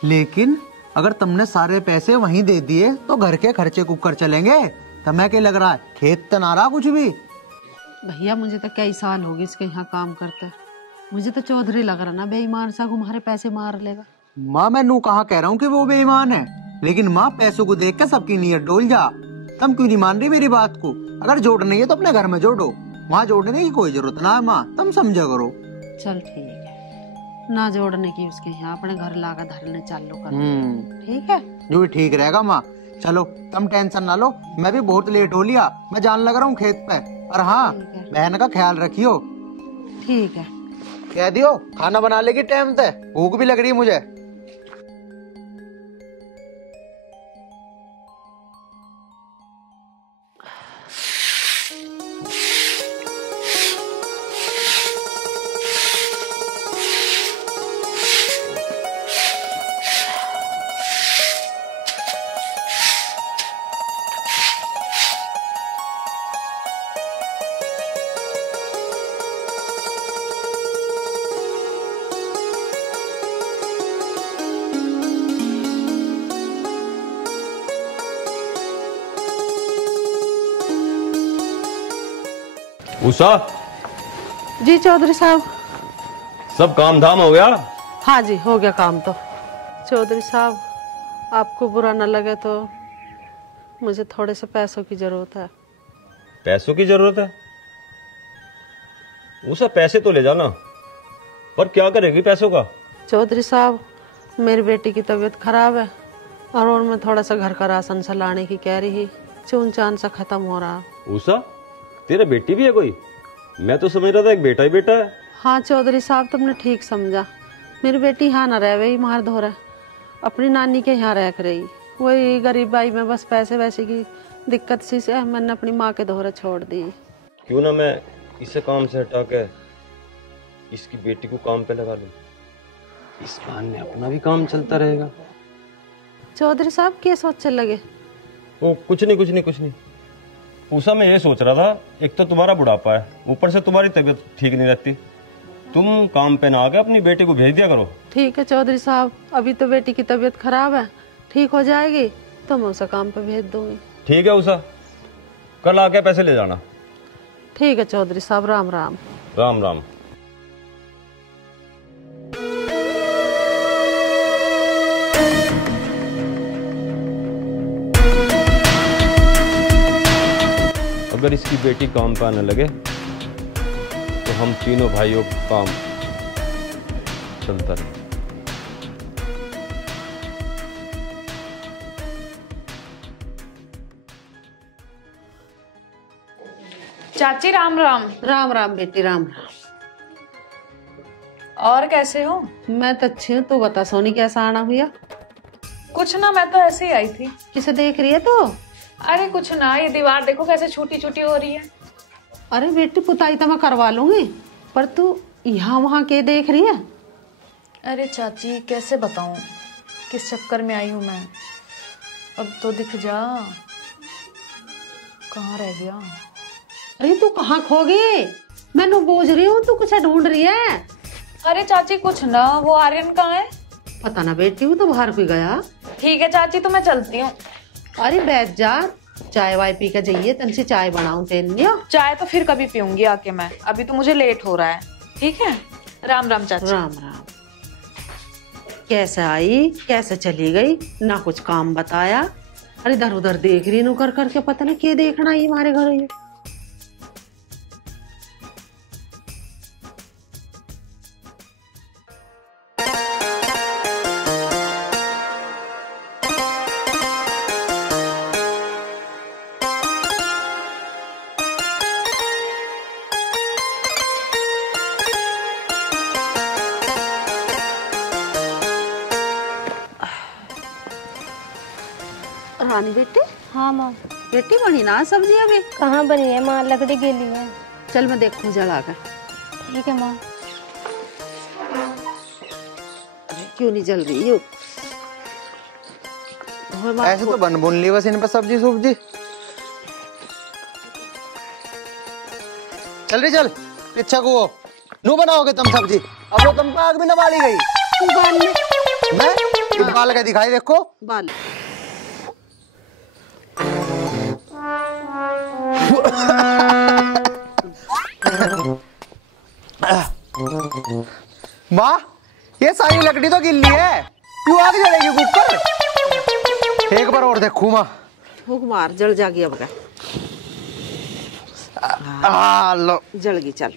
लेकिन अगर तुमने सारे पैसे वहीं दे दिए तो घर के खर्चे कुकर चलेंगे। तुम्हें क्या लग रहा है खेत तो ना रहा कुछ भी? भैया मुझे तो कई साल हो गए इसके यहाँ काम करते, मुझे तो चौधरी लग रहा ना बेईमान सा तुम्हारे पैसे मार लेगा। माँ मैं नू कहाँ कह रहा हूँ कि वो बेईमान है, लेकिन माँ पैसों को देख के सबकी नीयत डोल जा। तुम क्यों नहीं मान रही मेरी बात को? अगर जोड़नी है तो अपने घर में जोड़ो, वहाँ जोड़ने की कोई जरूरत ना है माँ, तुम समझा करो। चल ठीक है, ना जोड़ने की उसके यहाँ अपने घर लाकर धरने चालू कर, ठीक है? जो भी ठीक रहेगा माँ। चलो तुम टेंशन ना लो, मैं भी बहुत लेट हो लिया, मैं जान लग रहा हूँ खेत पे। और हाँ बहन का ख्याल रखियो। ठीक है, कह दियो खाना बना लेगी टाइम से, भूख भी लग रही है मुझे। उषा जी चौधरी साहब। सब काम धाम हो गया? हाँ जी हो गया काम तो। चौधरी साहब आपको बुरा न लगे तो मुझे थोड़े से पैसों की जरूरत है। पैसों की जरूरत है? उषा पैसे तो ले जाना, पर क्या करेगी पैसों का? चौधरी साहब मेरी बेटी की तबीयत खराब है और मैं थोड़ा सा घर का राशन सा लाने की कह रही, चून चान सा खत्म हो रहा। उषा तेरा बेटी भी है कोई? मैं तो समझ रहा था एक बेटा ही बेटा है। हाँ चौधरी साहब तुमने ठीक समझा, मेरी बेटी यहाँ न रह वही मार धोरा, अपनी नानी के यहाँ रह रही। वही गरीब बाई में बस पैसे वैसे की दिक्कत सी से मैंने अपनी माँ के धोरे छोड़ दी। क्यों ना मैं इसे काम से हटा के इसकी बेटी को काम पे लगा लूं, इस बहाने अपना भी काम चलता रहेगा। चौधरी साहब क्या सोचने लगे? ओ कुछ नहीं। उषा मैं ये सोच रहा था, एक तो तुम्हारा बुढ़ापा है, ऊपर से तुम्हारी तबीयत ठीक नहीं रहती, तुम काम पे ना आके अपनी बेटी को भेज दिया करो। ठीक है चौधरी साहब, अभी तो बेटी की तबीयत खराब है, ठीक हो जाएगी तो मैं उसे काम पे भेज दूंगी। ठीक है उषा, कल आके पैसे ले जाना। ठीक है चौधरी साहब, राम राम। राम राम। अगर इसकी बेटी काम पे आने लगे तो हम तीनों भाइयों का काम चलता रहे। चाची राम राम। राम राम बेटी, राम राम। और कैसे हो? मैं तो अच्छी हूँ, तू बता सोनी कैसा आना हुआ? कुछ ना, मैं तो ऐसे ही आई थी। किसे देख रही है तू? अरे कुछ ना, ये दीवार देखो कैसे छोटी छोटी हो रही है। अरे बेटी पुताई तो मैं करवा लूंगी, पर तू यहाँ वहाँ के देख रही है? अरे चाची कैसे बताऊं किस चक्कर में आई हूँ मैं। अब तो दिख जा, कहाँ रह गया? अरे तू कहाँ खो गई? मैं बूझ रही हूँ, तू कुछ ढूंढ रही है? अरे चाची कुछ ना, वो आर्यन कहाँ है? पता ना बेटी, वो तो बाहर कोई गया। ठीक है चाची तो मैं चलती हूँ। अरे बैठ जा, चाय वाय पी कर जाइए, तनसी चाय बनाऊं तेन लियो। चाय तो फिर कभी पीऊंगी आके मैं, अभी तो मुझे लेट हो रहा है। ठीक है, राम राम चाची। राम राम। कैसे आई कैसे चली गई, ना कुछ काम बताया। अरे इधर उधर देख रही, नु कर करके पता नहीं क्या देखना आई हमारे घर। ये रानी बेटी। हाँ माँ। बेटी बनी ना सब्जी? अभी कहाँ बनी है माँ, लकड़ी गली है। चल मैं देखूं जला कर। ठीक है माँ। क्यों नहीं जल रही हो? ऐसे तो बन बुन ली बस इन पर सब्जी सुब्जी। चल रही चल इच्छा को नू बनाओगे तुम सब्जी। अब वो तुम आग भी न बाली गई। मैं बाल के दिखाई देखो बाल। माँ ये सारी लकड़ी तो गिल्ली है, क्यों आग जलेगी ऊपर? एक बार और देखू माँ। फूक मार, जल जागी अब का। लो जल गई। चल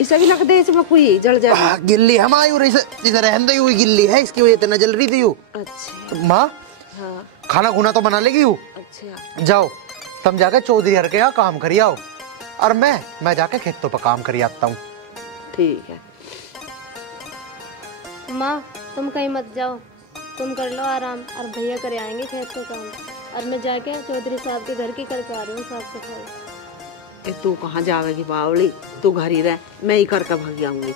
इसे भी रख दे, इसमें कोई जल जाएगा। गिल्ली है माँ, इसे रहने दो, हुई गिल्ली है, इसकी वजह से न जल रही थी। अच्छा माँ हाँ। खाना खुना तो बना लेगी। अच्छा जाओ तुम जाके चौधरी हर के यहाँ काम करी आओ, और मैं जाके खेतों पर काम करी आता हूँ। ठीक है। माँ तुम कहीं मत जाओ, तुम कर लो आराम, और भैया करे आएंगे खेत का काम, और मैं जाके चौधरी साहब के घर की करके आ रही हूँ साफ सफाई। तू कहाँ जावेगी बावली, तू घर ही रह, मैं ही करके भाग आऊंगी।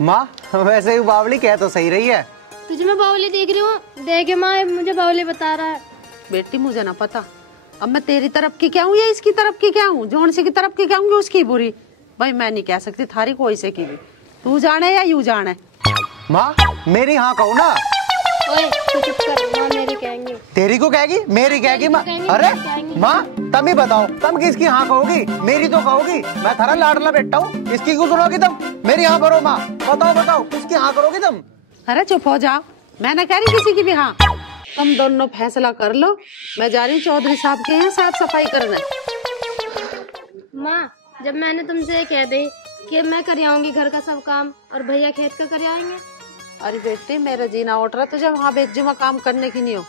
माँ वैसे ही बावली कह तो सही रही है। तुझे मैं बावली देख रही हूँ, देखे माँ मुझे बावली बता रहा है। बेटी मुझे ना पता, अब मैं तेरी तरफ की क्या हूँ या इसकी तरफ की क्या हूँ, जोन से की तरफ की क्या हूँ, उसकी बुरी। भाई मैं नहीं कह सकती थारी कोई से की भी, तू जाने या यू जाने। माँ मेरी हाँ कहू ना। ओए तू चुप कर, माँ मेरी कहेंगी। तेरी को कहेगी, मेरी कहेगी माँ? अरे माँ तुम ही बताओ, तुम किसकी हाँ कहोगी? मेरी तो कहोगी, मैं थारा लाडला बेटा हूँ, इसकी क्यों सुनोगी तुम? मेरी हाँ करो माँ, बताओ किसकी हाँ करोगी तुम? अरे चुप हो जाओ, मैं न कह रही किसी की भी हाँ। तुम दोनों फैसला कर लो, मैं जा रही हूँ चौधरी साहब के यहाँ साफ सफाई करने। माँ जब मैंने तुमसे कह दी कि मैं कर आऊंगी घर का सब काम, और भैया खेत का कर आएंगे। अरे बेटी मेरा जीना उठ रहा, तुझे वहाँ बेजुमा काम करने की नहीं हो,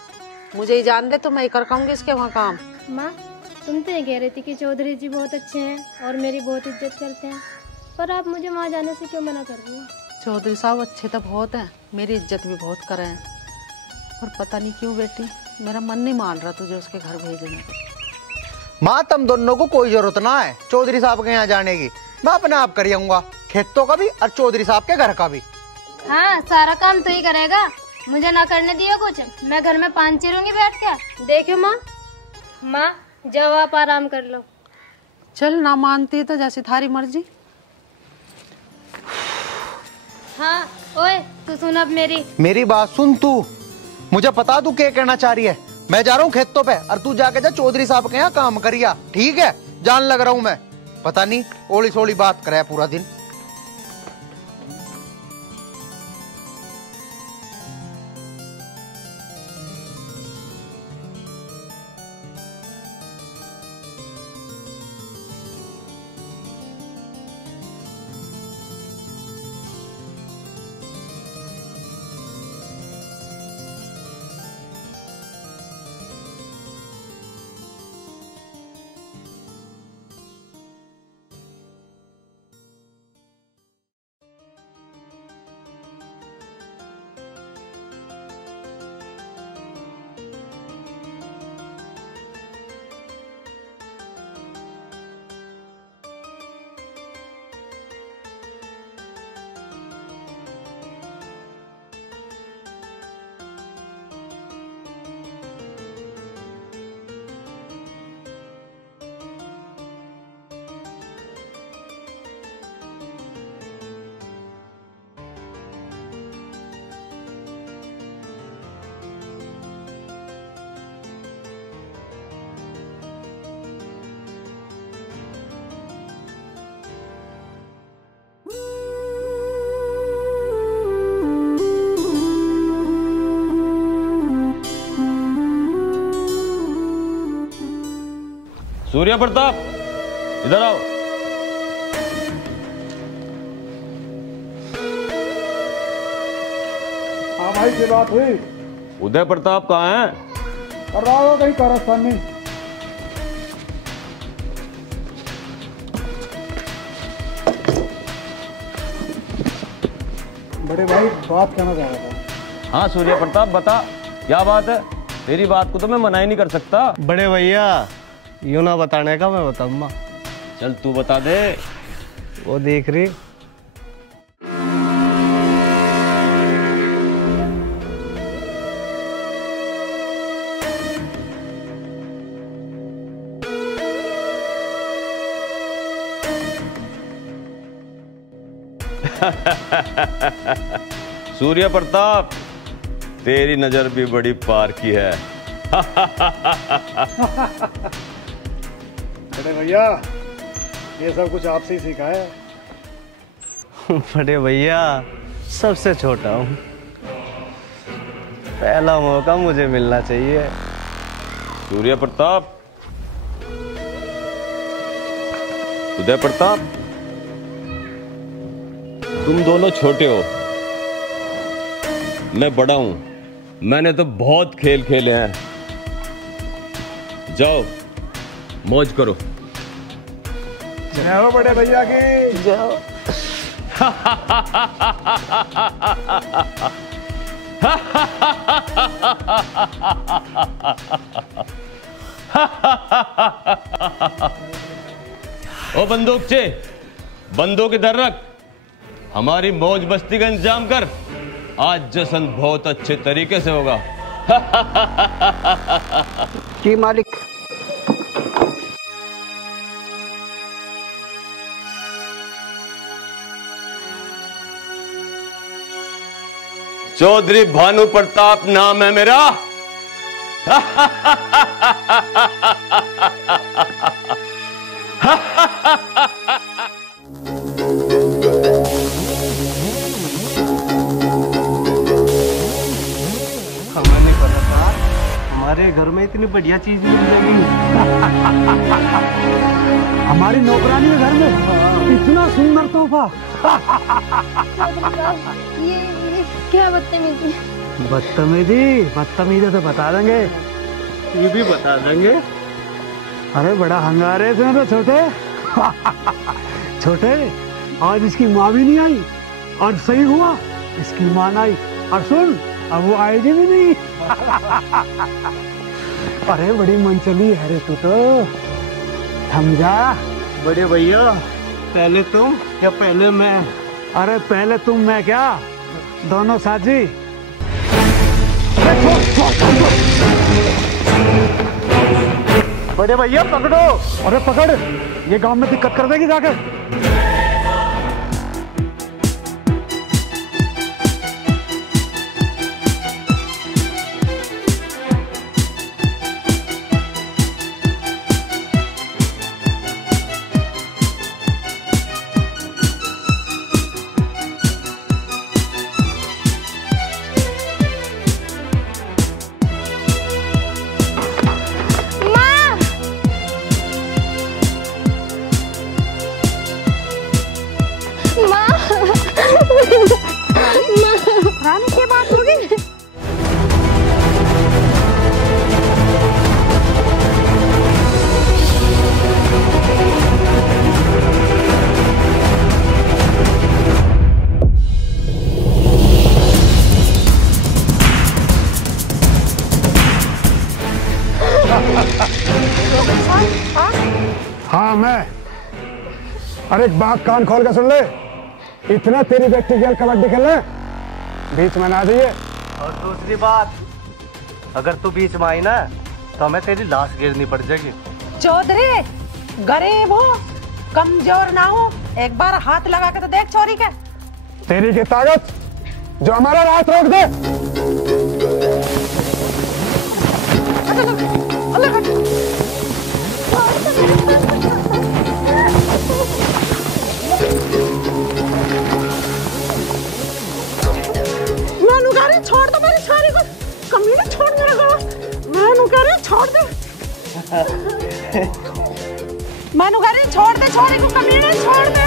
मुझे ही जान दे तो मैं ही कर पाऊंगी इसके वहाँ काम। माँ तुम तो ये कह रही थी कि चौधरी जी बहुत अच्छे हैं और मेरी बहुत इज्जत करते हैं, पर आप मुझे वहाँ जाने से क्यों मना कर रही हो? चौधरी साहब अच्छे तो बहुत हैं, मेरी इज्जत भी बहुत करे हैं, पर पता नहीं क्यों बेटी मेरा मन नहीं मान रहा तुझे उसके घर भेजने। माँ तुम दोनों को कोई जरूरत ना है चौधरी साहब के यहाँ जाने की, मैं अपने आप कर आऊंगा, खेतों का भी और चौधरी साहब के घर का भी। हाँ सारा काम तू ही करेगा, मुझे ना करने दियो कुछ, मैं घर में पान चीरूंगी बैठ के। देखियो माँ जाओ आप आराम कर लो। चल ना मानती तो जैसी थारी मर्जी। हाँ ओए तू सुन अब मेरी बात सुन तू, मुझे पता तू क्या कहना चाह रही है। मैं जा रहा हूँ खेतों पे, और तू जाके जा चौधरी साहब के यहाँ काम करिया, ठीक है? जान लग रहा हूँ मैं, पता नहीं ओली सोली बात करे पूरा दिन। सूर्य प्रताप इधर आओ। हाँ भाई की बात हुई? उदय प्रताप कहाँ है? कर रहा हो कहीं कारस्तान में। बड़े भाई बात कहना चाह रहा था। हाँ सूर्य प्रताप बता, क्या बात है? तेरी बात को तो मैं मना ही नहीं कर सकता। बड़े भैया यूं ना बताने का, मैं बताऊंगा। चल तू बता दे। वो देख रही सूर्य प्रताप, तेरी नजर भी बड़ी पार की है। बड़े भैया, ये सब कुछ आपसे ही सीखा है। बड़े भैया, सबसे छोटा हूँ, पहला मौका मुझे मिलना चाहिए। सूर्य प्रताप, उदय प्रताप, तुम दोनों छोटे हो, मैं बड़ा हूं। मैंने तो बहुत खेल खेले हैं। जाओ, मौज करो। जाओ बड़े भैया की जाओ। ओ बंदूकचे, बंदूक इधर रख, हमारी मौज मस्ती का इंतजाम कर। आज जश्न बहुत अच्छे तरीके से होगा। जी मालिक। चौधरी भानु प्रताप नाम है मेरा। हमें नहीं पता था हमारे घर में इतनी बढ़िया चीज मिल जाएगी। हमारी नौकरानी के घर में इतना सुंदर तोहफा। ये क्या बदतमीजी। बदतमीजी तो बता देंगे, ये भी बता देंगे। अरे बड़ा हंगारे थे तो छोटे। छोटे, आज इसकी माँ भी नहीं आई और सही हुआ इसकी माँ आई। और सुन, अब वो आएगी भी नहीं। अरे बड़ी मनचली है रे तू तो, थम जा। बड़े भैया, पहले तुम या पहले मैं? अरे पहले तुम मैं क्या, दोनों साथी। बड़े भैया पकड़ो। अरे पकड़, ये गांव में दिक्कत कर देगी जाकर। रानी क्या बात होगी? हाँ मैं। अरे एक बात कान खोल के सुन ले, इतना तेरी बेटी गेल कबड्डी खेलने बीच में ना दिए। और दूसरी बात, अगर तू बीच में आई ना तो हमें तेरी लाश गिरनी पड़ जाएगी। चौधरी, गरीब हो, कमजोर ना हो, एक बार हाथ लगा के तो देख चोरी के। तेरी की ताकत जो हमारा रात रोक दे। छोड़ दो मेरी छारी को, कमीने छोड़ मेरा गला। मैं नुकारी छोड़ दे। मैं नुकारी छोड़ दे, छोरी को कमीने छोड़ दे।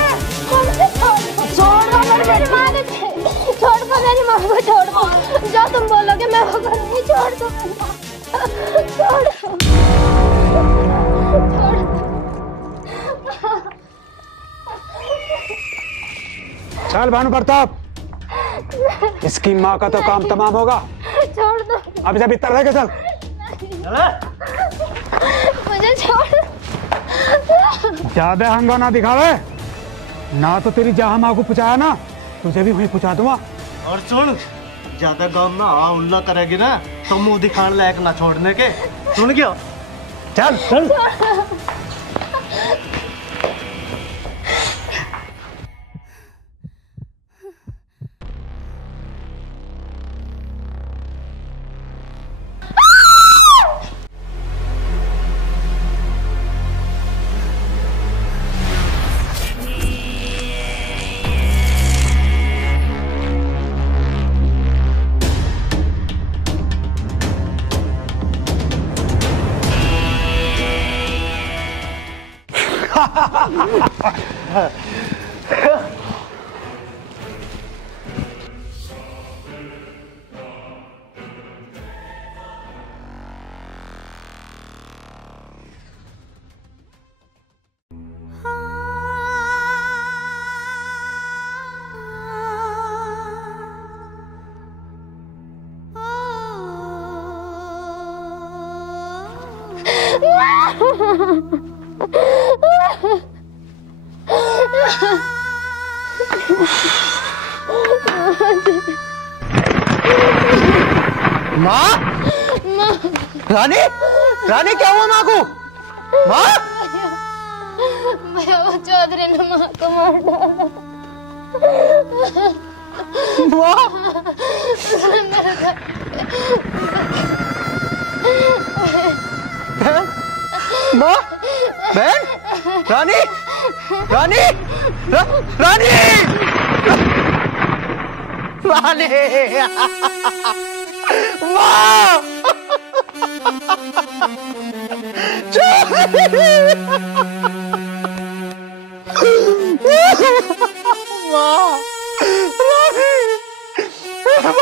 कौन से छोड़ दो मेरी बेटी। छोड़ दो मेरी माँ को, छोड़ दो। जो तुम बोलोगे मैं वो करूँगी। छोड़ दो, छोड़ दो। चल भानु प्रताप, इसकी माँ का तो काम तमाम होगा। छोड़ दो। अब जब इतना रह के चल। मुझे छोड़। ज्यादा हंगामा दिखावे ना तो तेरी जहाँ माँ को पुचाया ना, तुझे भी वहीं पुचा दूंगा। और सुन, ज्यादा काम ना हाँ उल्ला करेगी ना तो मुंह दिखाने लायक ना छोड़ने के। सुन गया? चल चल। माँ, रानी, रानी क्या हुआ माँ को? माँ, वो चौधरी ने माँ को मार डाला। माँ, माँ, बहन, रानी, रानी, रानी, रानी, माँ, माँ, रानी,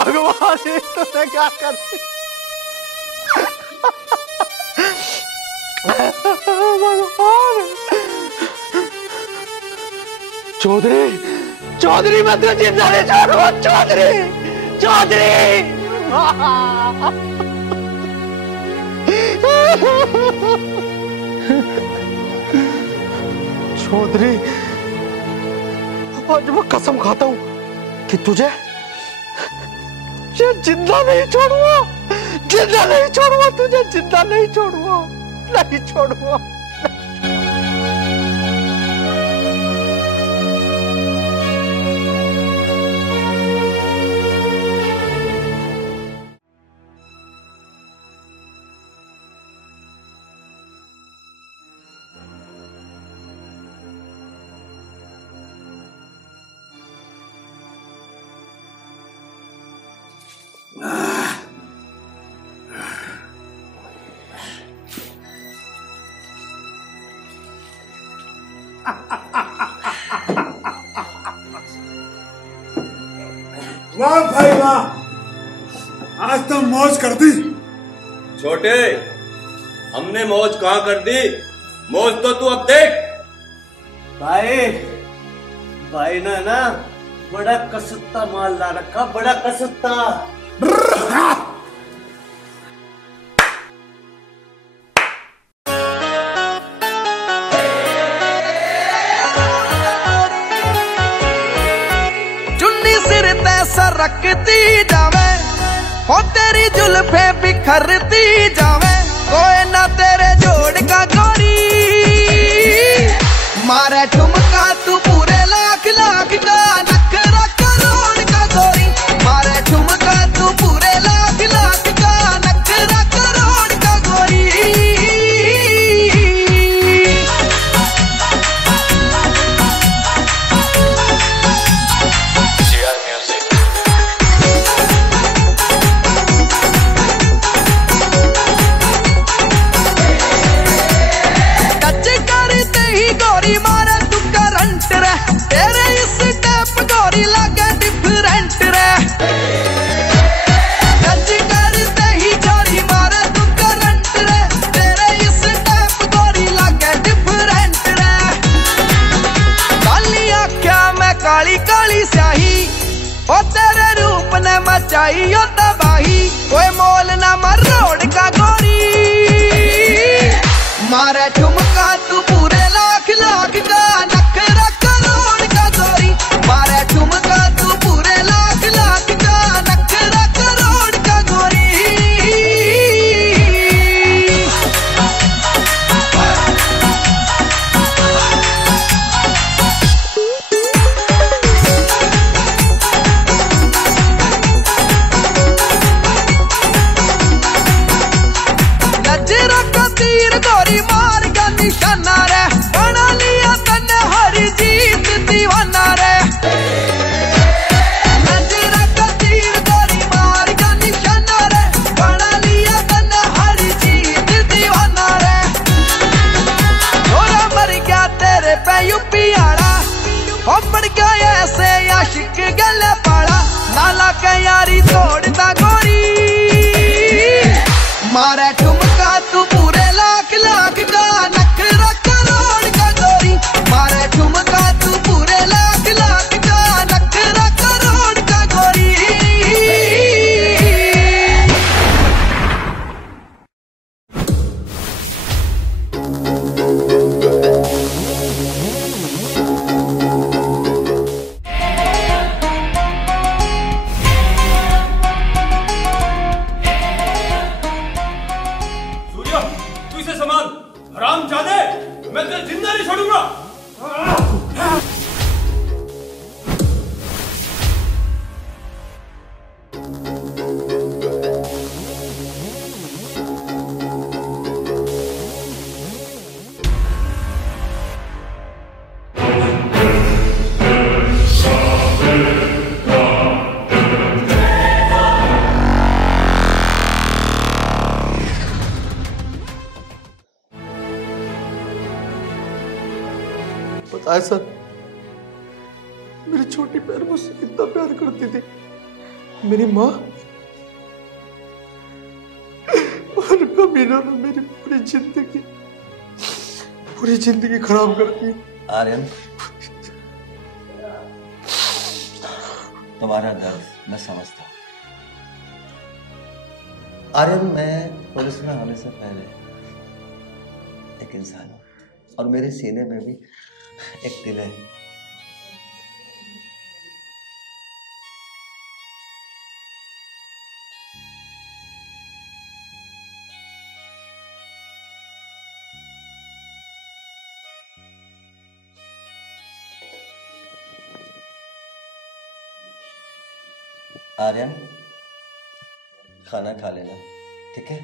भगवान तुमने क्या कर दिया? भगवान, चौधरी, चौधरी मैं तुझे जिंदा नहीं छोड़ूंगा, चौधरी, चौधरी। चौधरी, आज मैं कसम खाता हूं कि तुझे जिंदा नहीं छोड़ूंगा, जिंदा नहीं छोड़ूंगा, तुझे जिंदा नहीं छोड़ूंगा, नहीं छोड़ूंगा। वाह भाई वाह, आज तो मौज कर दी। छोटे, हमने मौज कहाँ कर दी, मौज तो तू अब देख। भाई, भाई ने ना बड़ा कसुत्ता माल ला रखा, बड़ा कसुत्ता। रखती जावे हो तेरी जुल्फे बिखरती जावे, कोई ना तेरे जोड़ का गोरी मारे ठुमका तू पूरे लाख लाख का, नखरा करोड़ का गोरी मारे ठुमका तू पूरे लाख लाख का, नखरा करोड़ का गोरी। काली काली स्याही ओ तेरे रूप ने मचाई ओ तबाही, कोई मोल ना मरोड़ का गोरी मारे ठुमका तू पूरे लाख लाख का, नखरा करोड़ का गोरी मारे ठुमका तू पूरे लाख लाख का, नखरा करोड़ का गोरी। गोरी मार का निशाना रे, बना लिया बन गया ऐसे आशिक गले पाला नाला के यारी तोड़ता गोरी मारे ठुमका तू पूरे लाख लाख का नखरा करोड़ का गोरी मारे ठुमका तू पूरे लाख लाख का नखरा करोड़ का गोरी मैं तुझे जिंदा नहीं छोड़ूंगा। पता है सर, मेरी छोटी बहन मुझसे कितना प्यार करती थी। मेरी माँ और कमीनों ने मेरी पूरी जिंदगी खराब कर दी। आर्यन, तुम्हारा दर्द मैं समझता हूँ। आर्यन, मैं पुलिस में होने से पहले एक इंसान हूँ और मेरे सीने में भी एक दिल है। आर्यन, खाना खा लेना, ठीक है?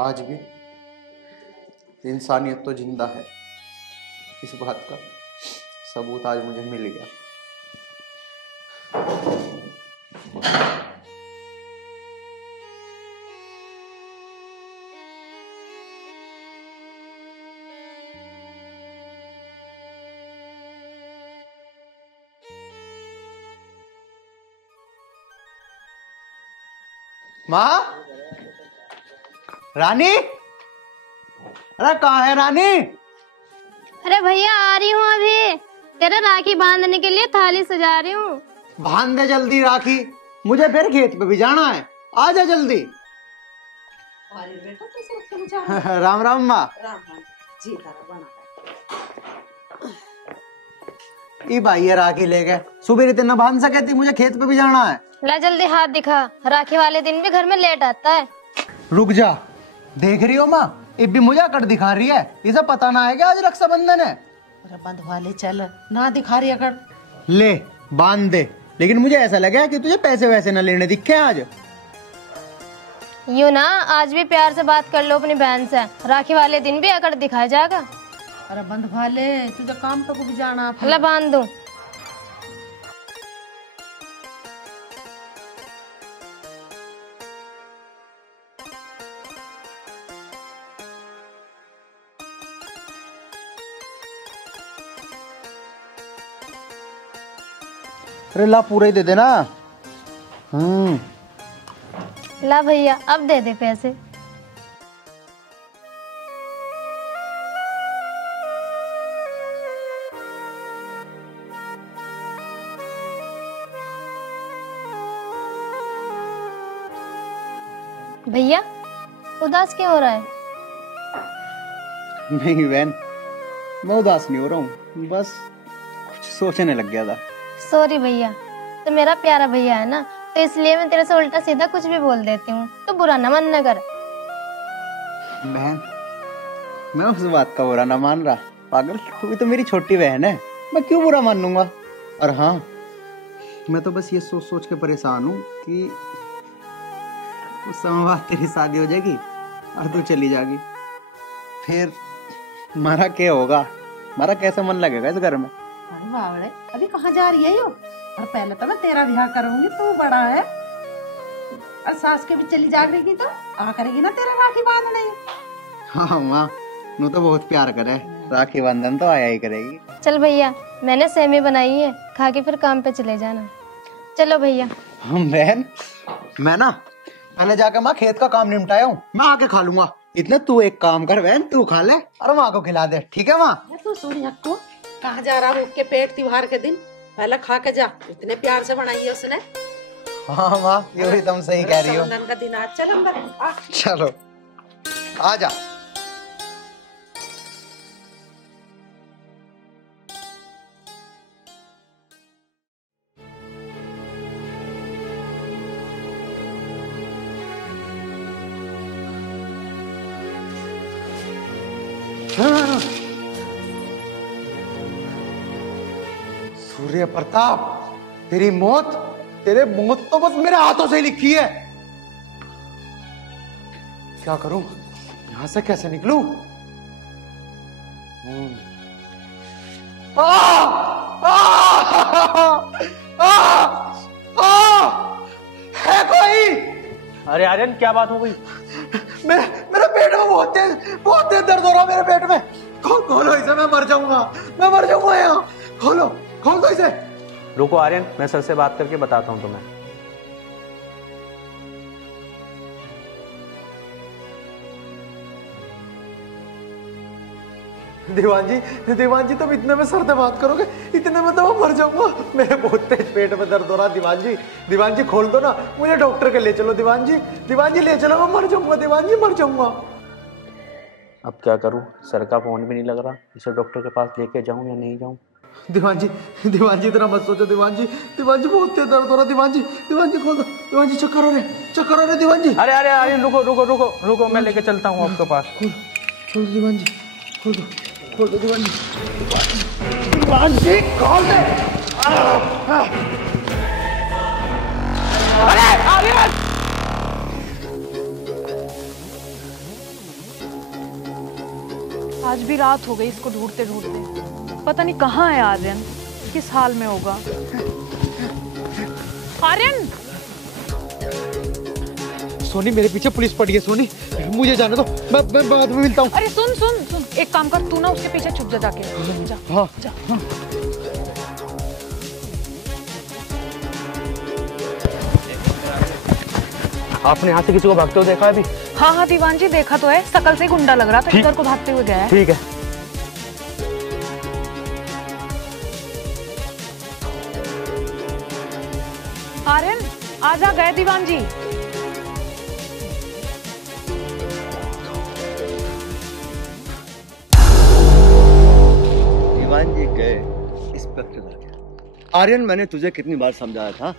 आज भी इंसानियत तो जिंदा है, इस बात का सबूत आज मुझे मिल गया। माँ, रानी, अरे कहाँ है रानी? अरे भैया आ रही हूँ अभी, तेरा राखी बांधने के लिए थाली सजा रही हूँ। बांध दे जल्दी राखी, मुझे फिर खेत पे भी जाना है। आ जा जल्दी। अरे बेटा कैसे रखे मुझे? राम राम माँ। राम राम जी, तारा बना ई भाई ये राखी ले गए, सुबह इतना बांध सके थी, मुझे खेत पे भी जाना है। ला जल्दी हाथ दिखा, राखी वाले दिन भी घर में लेट आता है। रुक जा, देख रही हो माँ, ये भी मुझे अकड़ दिखा रही है। इसे पता ना है कि आज रक्षाबंधन है। अरे बंधवा ले, चल ना दिखा रही अकड़। ले बांध दे, लेकिन मुझे ऐसा लगा कि तुझे पैसे वैसे न लेने दिखे आज। यूँ ना, आज भी प्यार से बात कर लो अपनी बहन से, राखी वाले दिन भी अकड़ दिखाया जाएगा। अरे बंधवा ले, तुझे काम तक भी जाना। ला बांध दूं। अरे ला पूरा ही दे देना। ला भैया, अब दे दे पैसे। भैया उदास क्यों हो रहा है? नहीं बहन, मैं उदास नहीं हो रहा हूँ, बस कुछ सोचने लग गया था। सॉरी भैया, तो मेरा प्यारा भैया है ना, तो इसलिए मैं तेरे से उल्टा सीधा कुछ भी बोल देती हूँ, तो बुरा न मन न कर। बहन, मैं उस बात का बुरा न मान रहा। पागल, तू भी तो मेरी छोटी बहन है, मैं क्यों बुरा मानूंगा। और हाँ, मैं तो बस ये सोच सोच के परेशान हूँ कि उस समय बाद तेरी शादी हो जाएगी और तू चली जाएगी, फिर हमारा क्या होगा? हमारा कैसा मन लगेगा इस घर में? अरे बावड़े, अभी कहाँ जा रही है यो? और पहले तो मैं तेरा ब्याह करूंगी, तू बड़ा है। और सास के भी चली जागेगी तो आ करेगी ना तेरा राखी बांधने। हाँ माँ, नू तो बहुत प्यार करे, राखी बंधन तो आया ही करेगी। चल भैया, मैंने सेमी बनाई है, खा के फिर काम पे चले जाना। चलो भैया। बहन, मैं ना पहले जाके माँ खेत का काम निपटाया हूँ, मैं आके खा लूंगा। इतना तू एक काम कर बहन, तू खा ले और माँ को खिला दे, ठीक है माँ? तू सुन हक्को, कहाँ जा रहा भूख के पेट त्योहार के दिन? पहले खा के जा, इतने प्यार से बनाई है उसने। हाँ माँ, ये भी तुम सही कह रही हो। रक्षाबंधन का दिन आज, चल अंदर आ। चलो आ जा। सूर्य प्रताप, तेरी मौत तो बस मेरे हाथों से ही लिखी है। क्या करूं, यहां से कैसे निकलूं? है कोई? अरे आर्यन, क्या बात हो गई? मेरे पेट में बहुत तेज दर्द हो रहा, मेरे पेट में। खोलो इसे, मैं मर जाऊंगा यहाँ। खोल दो इसे। रुको आर्यन, मैं सर से बात करके बताता हूँ तुम्हें। दीवान जी तुम इतने में सर से बात करोगे? इतने में तो मैं मर जाऊंगा, मेरे बहुत तेज पेट में दर्द हो रहा। दीवान जी खोल दो ना, मुझे डॉक्टर के ले चलो। दीवान जी ले चलो, मैं मर जाऊंगा। दीवान जी मर जाऊंगा। अब क्या करूं, सर का फोन भी नहीं लग रहा, इसे डॉक्टर के पास लेके जाऊं या नहीं जाऊं? दीवान जी इतना मत सोचो। दीवान जी बहुत तेज दर्द हो रहा। दीवान जी खोल दो। दीवान जी चक्कर हो रहे दीवान जी। अरे रुको, मैं लेके चलता हूँ आपके पास। खोल दो दीवान जी, खोल दो दीवान जी, खोल दे। अरे आर्यन! आज भी रात हो गई इसको ढूंढते ढूंढते। पता नहीं कहाँ है आर्यन, किस हाल में होगा। आर्यन! सोनी, मेरे पीछे पुलिस पड़ी है। सोनी, मुझे जाने दो, मैं बाद में मिलता हूँ। अरे सुन, एक काम कर, तू ना उसके पीछे छुप जा जाके। जा। हाँ। जा। आपने यहाँ से किसी को भागते हुए देखा है अभी? हाँ दीवान जी, देखा तो है, शकल से गुंडा लग रहा था, इधर को भागते हुए गया है। ठीक है। आर्यन, आजा, गए दीवान जी। दीवान जी गए, इंस्पेक्टर आ गया। आर्यन, मैंने तुझे कितनी बार समझाया था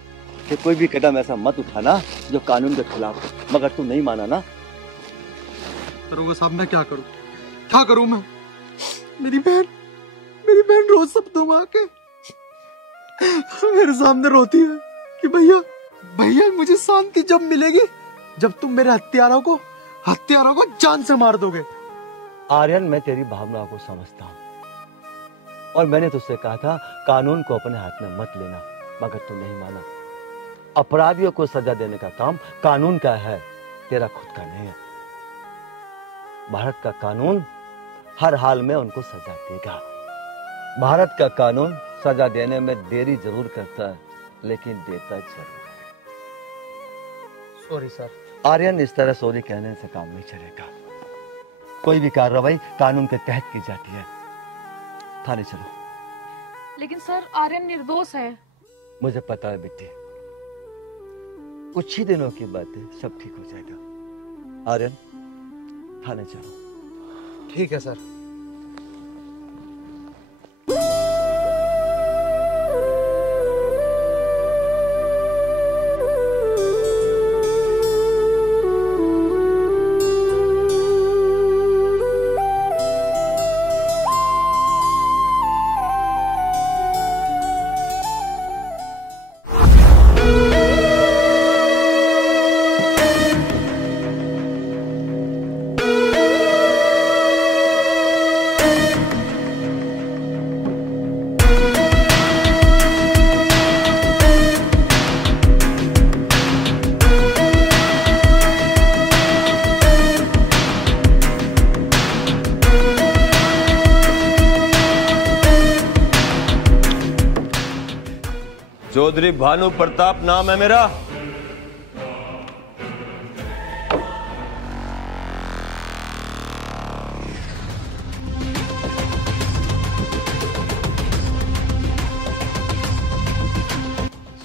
कि कोई भी कदम ऐसा मत उठाना जो कानून के खिलाफ हो, मगर तू नहीं माना ना। दरोगा साहब, मैं क्या करूं मैं? मेरी बहन रोज सपनों में आके मेरे सामने रोती है कि भैया मुझे शांति जब मिलेगी जब तुम मेरे हत्यारों को जान से मार दोगे। आर्यन, मैं तेरी भावनाओं को समझता हूँ और मैंने तुझसे कहा था कानून को अपने हाथ में मत लेना, मगर तू नहीं माना। अपराधियों को सजा देने का काम कानून का है, तेरा खुद का नहीं है। भारत का कानून हर हाल में उनको सजा देगा। भारत का कानून सजा देने में देरी जरूर करता है, लेकिन देता जरूर है। Sorry sir. आर्यन, इस तरह सॉरी कहने से काम नहीं चलेगा। कोई भी कार्रवाई कानून के तहत की जाती है। थाने चलो। लेकिन सर, आर्यन निर्दोष है। मुझे पता है बेटी, कुछ ही दिनों की बात है, सब ठीक हो जाएगा। आर्यन, थाने चलो। ठीक है सर। चौधरी भानु प्रताप नाम है मेरा।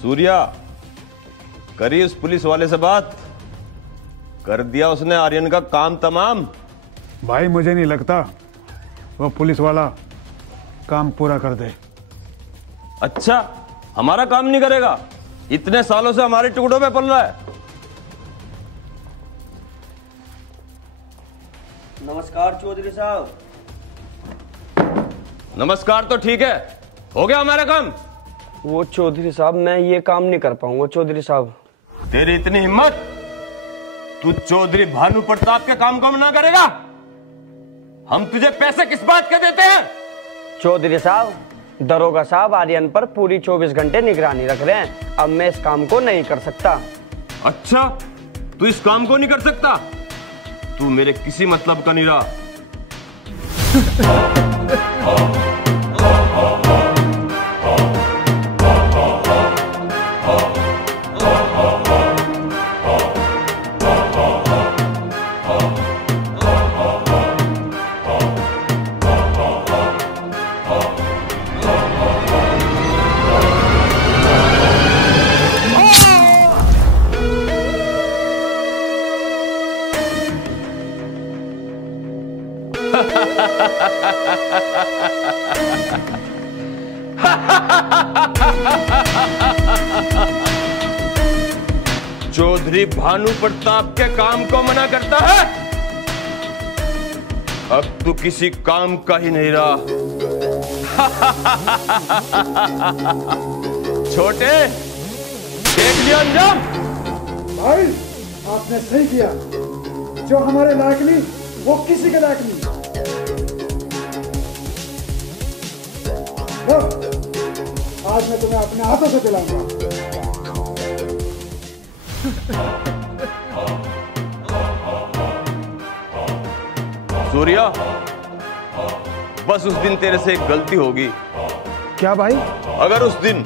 सूर्या, करी उस पुलिस वाले से बात। कर दिया उसने आर्यन का काम तमाम। भाई मुझे नहीं लगता वो पुलिस वाला काम पूरा कर दे। अच्छा, हमारा काम नहीं करेगा? इतने सालों से हमारे टुकड़ों पे पल रहा है। नमस्कार चौधरी साहब। नमस्कार तो ठीक है, हो गया हमारा काम। वो चौधरी साहब, मैं ये काम नहीं कर पाऊंगा चौधरी साहब। तेरी इतनी हिम्मत, तू चौधरी भानु प्रताप के काम को मना करेगा? हम तुझे पैसे किस बात के देते हैं? चौधरी साहब, दरोगा साहब आर्यन पर पूरी 24 घंटे निगरानी रख रहे हैं। अब मैं इस काम को नहीं कर सकता। अच्छा, तू इस काम को नहीं कर सकता? तू मेरे किसी मतलब का नहीं रहा। चौधरी भानु प्रताप के काम को मना करता है? अब तू किसी काम का ही नहीं रहा। छोटे, देख लिया अंजाम। भाई आपने सही किया। जो हमारे लायक नहीं वो किसी के लायक नहीं। आज मैं तुम्हें अपने हाथों से दिलाऊंगा। सूर्या, बस उस दिन तेरे से एक गलती होगी। क्या भाई? अगर उस दिन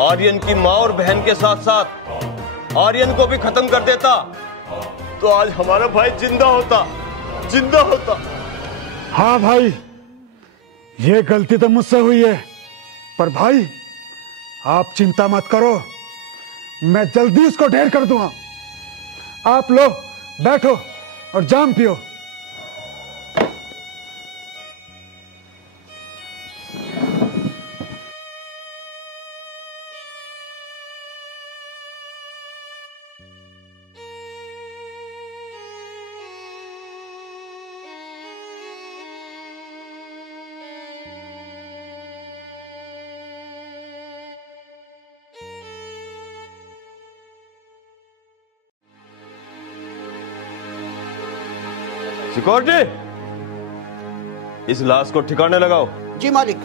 आर्यन की माँ और बहन के साथ साथ आर्यन को भी खत्म कर देता तो आज हमारा भाई जिंदा होता, जिंदा होता। हाँ भाई, ये गलती तो मुझसे हुई है, पर भाई आप चिंता मत करो, मैं जल्दी उसको ढेर कर दूंगा। आप लो, बैठो और जाम पियो। सिक्योरिटी, इस लाश को ठिकाने लगाओ। जी मालिक।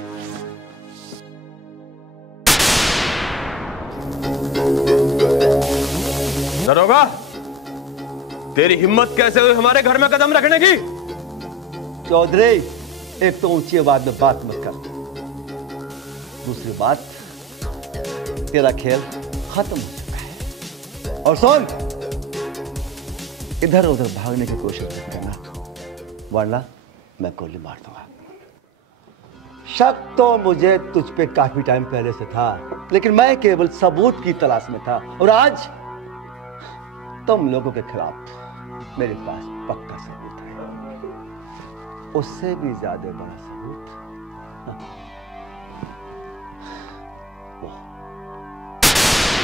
दरोगा, तेरी हिम्मत कैसे हुई हमारे घर में कदम रखने की? चौधरी, एक तो ऊंची आवाज में बात मत कर। दूसरी बात, तेरा खेल खत्म हो चुका है। और सुन, इधर उधर भागने की कोशिश मत करना, वरना मैं गोली मार दूंगा। शक तो मुझे तुझ पे काफी टाइम पहले से था, लेकिन मैं केवल सबूत की तलाश में था। और आज तुम लोगों के खिलाफ मेरे पास पक्का सबूत है, उससे भी ज्यादा बड़ा सबूत।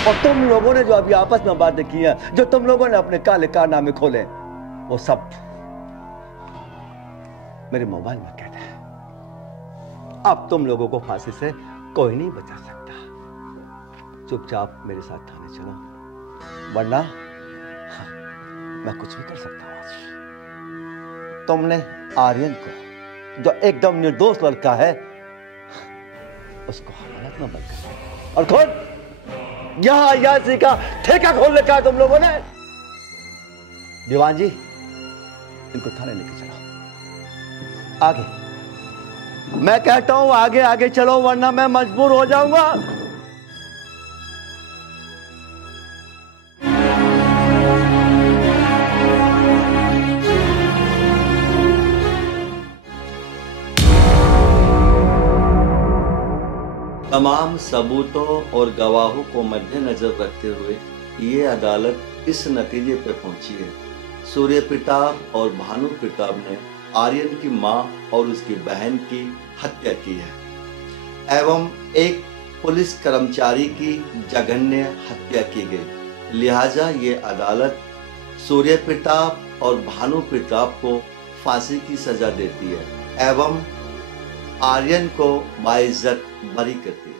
और तुम लोगों ने जो अभी आपस में बातें की हैं, जो तुम लोगों ने अपने काले कारनामे खोले, वो सब मेरे मोबाइल में कैद है। अब तुम लोगों को फांसी से कोई नहीं बचा सकता। चुपचाप मेरे साथ थाने चलो, वरना मैं कुछ भी कर सकता हूं। आज तुमने आर्यन को, जो एकदम निर्दोष लड़का है, उसको हवालात में बंद कर दिया। और खुद यहां अयाशी का ठेका खोल रखा है तुम लोगों ने। दीवान जी, इनको थाने लेके चलो। आगे, मैं कहता हूं आगे आगे चलो, वरना मैं मजबूर हो जाऊंगा। तमाम सबूतों और गवाहों को मद्देनजर रखते हुए ये अदालत इस नतीजे पर पहुंची है, सूर्य प्रताप और भानु प्रताप ने आर्यन की मां और उसकी बहन की हत्या की है एवं एक पुलिस कर्मचारी की जघन्य हत्या की गई। लिहाजा ये अदालत सूर्य प्रताप और भानु प्रताप को फांसी की सजा देती है एवं आर्यन को बाइज्जत बरी करती है।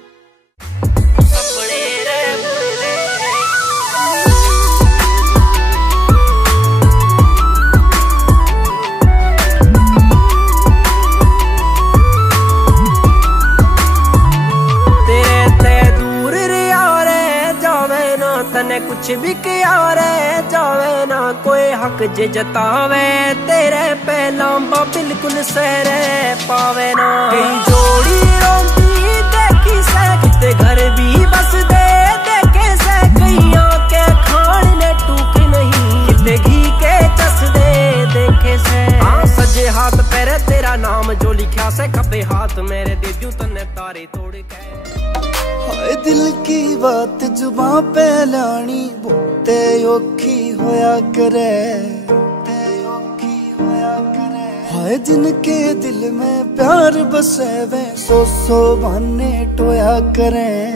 कुछ भी किया रे जावे ना कोई हक जे जतावे तेरे पहला बिल्कुल सहरे पावे ना। कई जोड़ी रोटी देखी से किते घर भी बस दे देखे से कईया के खान ने टूक नहीं किते घी के चस दे देखे से। हाँ सजे हाथ पैरे तेरा नाम जो लिखा से खपे हाथ मेरे दे दूं तन्ने तारी तोड़ के। हाय दिल की बात जुबां पे लानी बहुते औखी होया करे, हाय जिनके दिल में प्यार बसे वे सौ बहाने टोया करें।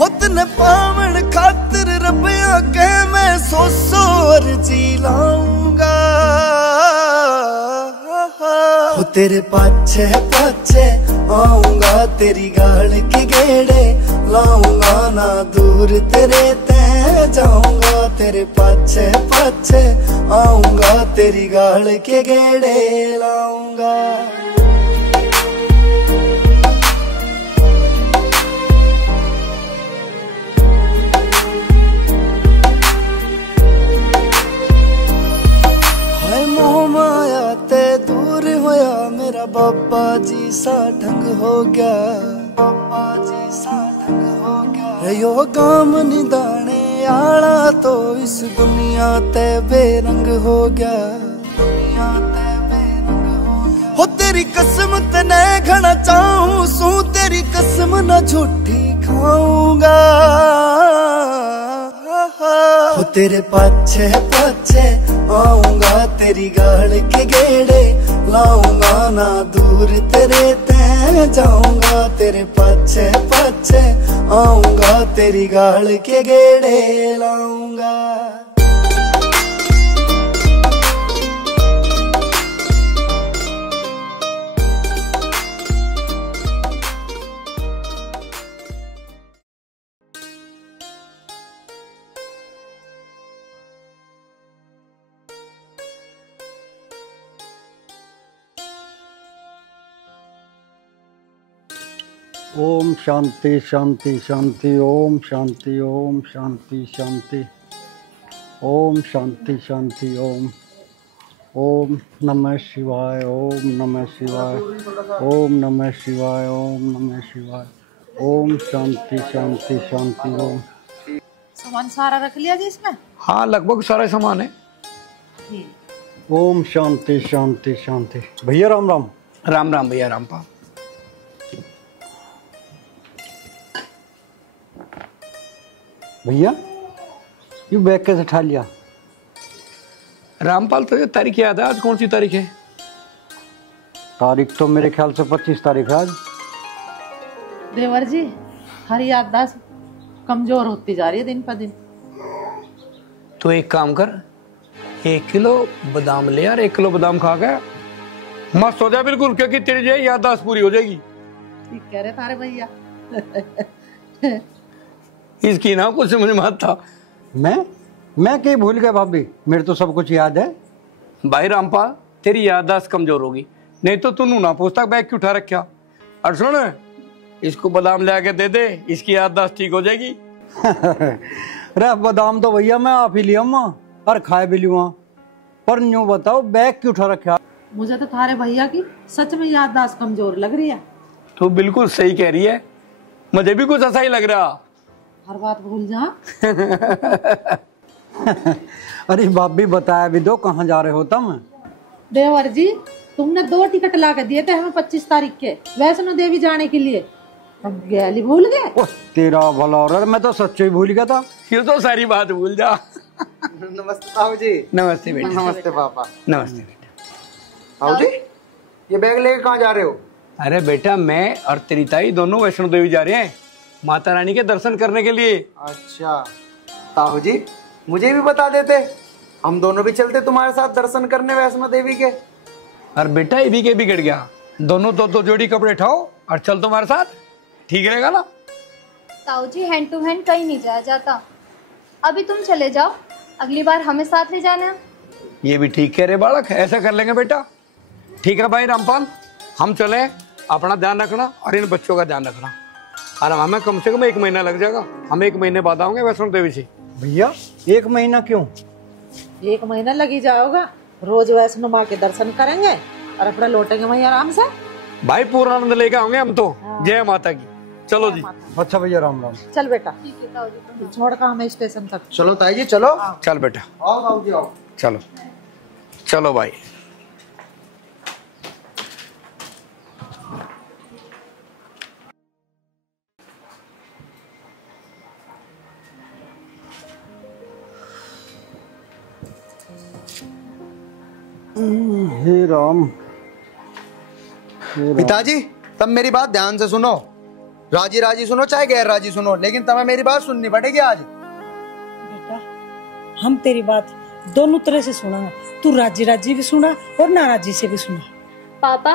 उतने पावन खातिर रबिया के मैं सौ अर्जी लाऊंगा। तेरे पाछे पाछे आऊंगा तेरी गाल के गेड़े लाऊंगा ना दूर तेरे ते जाऊंगा। तेरे पाछे पाछे आऊंगा तेरी गाल के गेड़े लाऊंगा। हाय मोह माया ते दूर होया मेरा बाबा जी सा ढंग हो गया, बाबा जी सा ढंग हो गया। यो काम निदाने आला तो इस दुनिया ते बेरंग हो गया, दुनिया ते बेरंग हो गया। हो तेरी कसम तने घना चाहूं सू तेरी कसम न झूठी खाऊंगा। हो तेरे पाछे पाछे आऊंगा तेरी गाल के गेड़े लाऊंगा ना दूर तेरे ते जाऊंगा। तेरे पाछे पाछे आऊंगा तेरी गाल के गेड़े लाऊंगा। ओम शांति शांति शांति ओम शांति ओम शांति शांति ओम शांति शांति ओम नमः शिवाय ओम नमः शिवाय ओम नमः शिवाय ओम नमः शिवाय ओम शांति शांति शांति ओम। सामान सारा रख लिया जी इसमें? हाँ लगभग सारा सामान है। ओम शांति शांति शांति। भैया राम राम। राम राम भैया रामपाल। भैया ये बैग कैसे उठा लिया? रामपाल तुझे तारीख याद है? आज कौन सी तारीख है? तारीख तो मेरे ख्याल से 25 तारीख है आज। देवर जी हर याददाश्त कमजोर होती जा रही है दिन पर दिन। तो एक काम कर 1 किलो बादाम ले यार, 1 किलो बादाम खा के मस्त हो जा बिल्कुल, क्योंकि तेरी जो याददाश्त पूरी हो जाएगी। ठीक कह रहे तारे भैया। इसकी ना कुछ समझ में आता। मैं कहीं भूल गया भाभी, मेरे तो सब कुछ याद है। भाई रामपाल तेरी याददाश्त कमजोर होगी, नहीं तो तू ना पूछता बैग क्यों उठा रखा। और सुन इसको बादाम ले आके दे दे, इसकी याददाश्त ठीक हो जाएगी। अरे बादाम तो भैया मैं आप ही लिया और खाए भी लूँ, पर यूं बताओ बैग क्यों उठा रखा? मुझे तो थारे भैया की सच में याददाश्त कमजोर लग रही है। तो बिल्कुल सही कह रही है, मुझे भी कुछ ऐसा ही लग रहा। हर बात भूल जा। अरे भाभी बताया भी दो, कहाँ जा रहे हो तुम? देवर जी तुमने 2 टिकट ला के दिए थे हमें 25 तारीख के वैष्णो देवी जाने के लिए, अब गैली भूल गए। तेरा भला और मैं तो सच्चे ही भूल गया था। ये तो सारी बात भूल जा। नमस्ते ताऊ जी। नमस्ते बेटा। नमस्ते पापा। नमस्ते बेटा। ताऊ जी ये बैग लेके कहाँ जा रहे हो? अरे बेटा मैं और तेरी ताई दोनों वैष्णो देवी जा रहे हैं माता रानी के दर्शन करने के लिए। अच्छा ताऊ जी मुझे भी बता देते, हम दोनों भी चलते तुम्हारे साथ दर्शन करने वैष्णो देवी के। और बेटा ये भी के बिगड़ गया, दोनों दो जोड़ी कपड़े उठाओ और चल तुम्हारे साथ, ठीक रहेगा ना? ताऊ जी हैंड टू हैंड कहीं नहीं जाया जाता, अभी तुम चले जाओ, अगली बार हमें साथ ले जाना। ये भी ठीक कह रहे बालक, ऐसा कर लेंगे बेटा। ठीक है भाई रामपाल, हम चले, अपना ध्यान रखना और इन बच्चों का ध्यान रखना। और हमें कम से कम 1 महीना लग जाएगा, हम 1 महीने बाद आएंगे वैष्णो देवी से। भैया 1 महीना क्यों? 1 महीना लग ही जाओगा, रोज वैष्णो माँ के दर्शन करेंगे और अपना लौटेंगे वहीं आराम से। भाई पूरा आनंद लेके आएंगे हम तो। जय माता की। चलो जी। अच्छा भैया राम राम। चल बेटा छोड़ का हमें स्टेशन तक। चलो ताई जी चलो। चल बेटा आओ ताऊ जी आओ। चलो चलो भाई। हे राम। पिताजी तब मेरी बात ध्यान से सुनो, राजी राजी सुनो चाहे गैर राजी सुनो, लेकिन तुम्हें मेरी बात सुननी पड़ेगी आज। बेटा हम तेरी बात दोनों तरह से सुना, तू राजी राजी भी सुना और नाराजी से भी सुना। पापा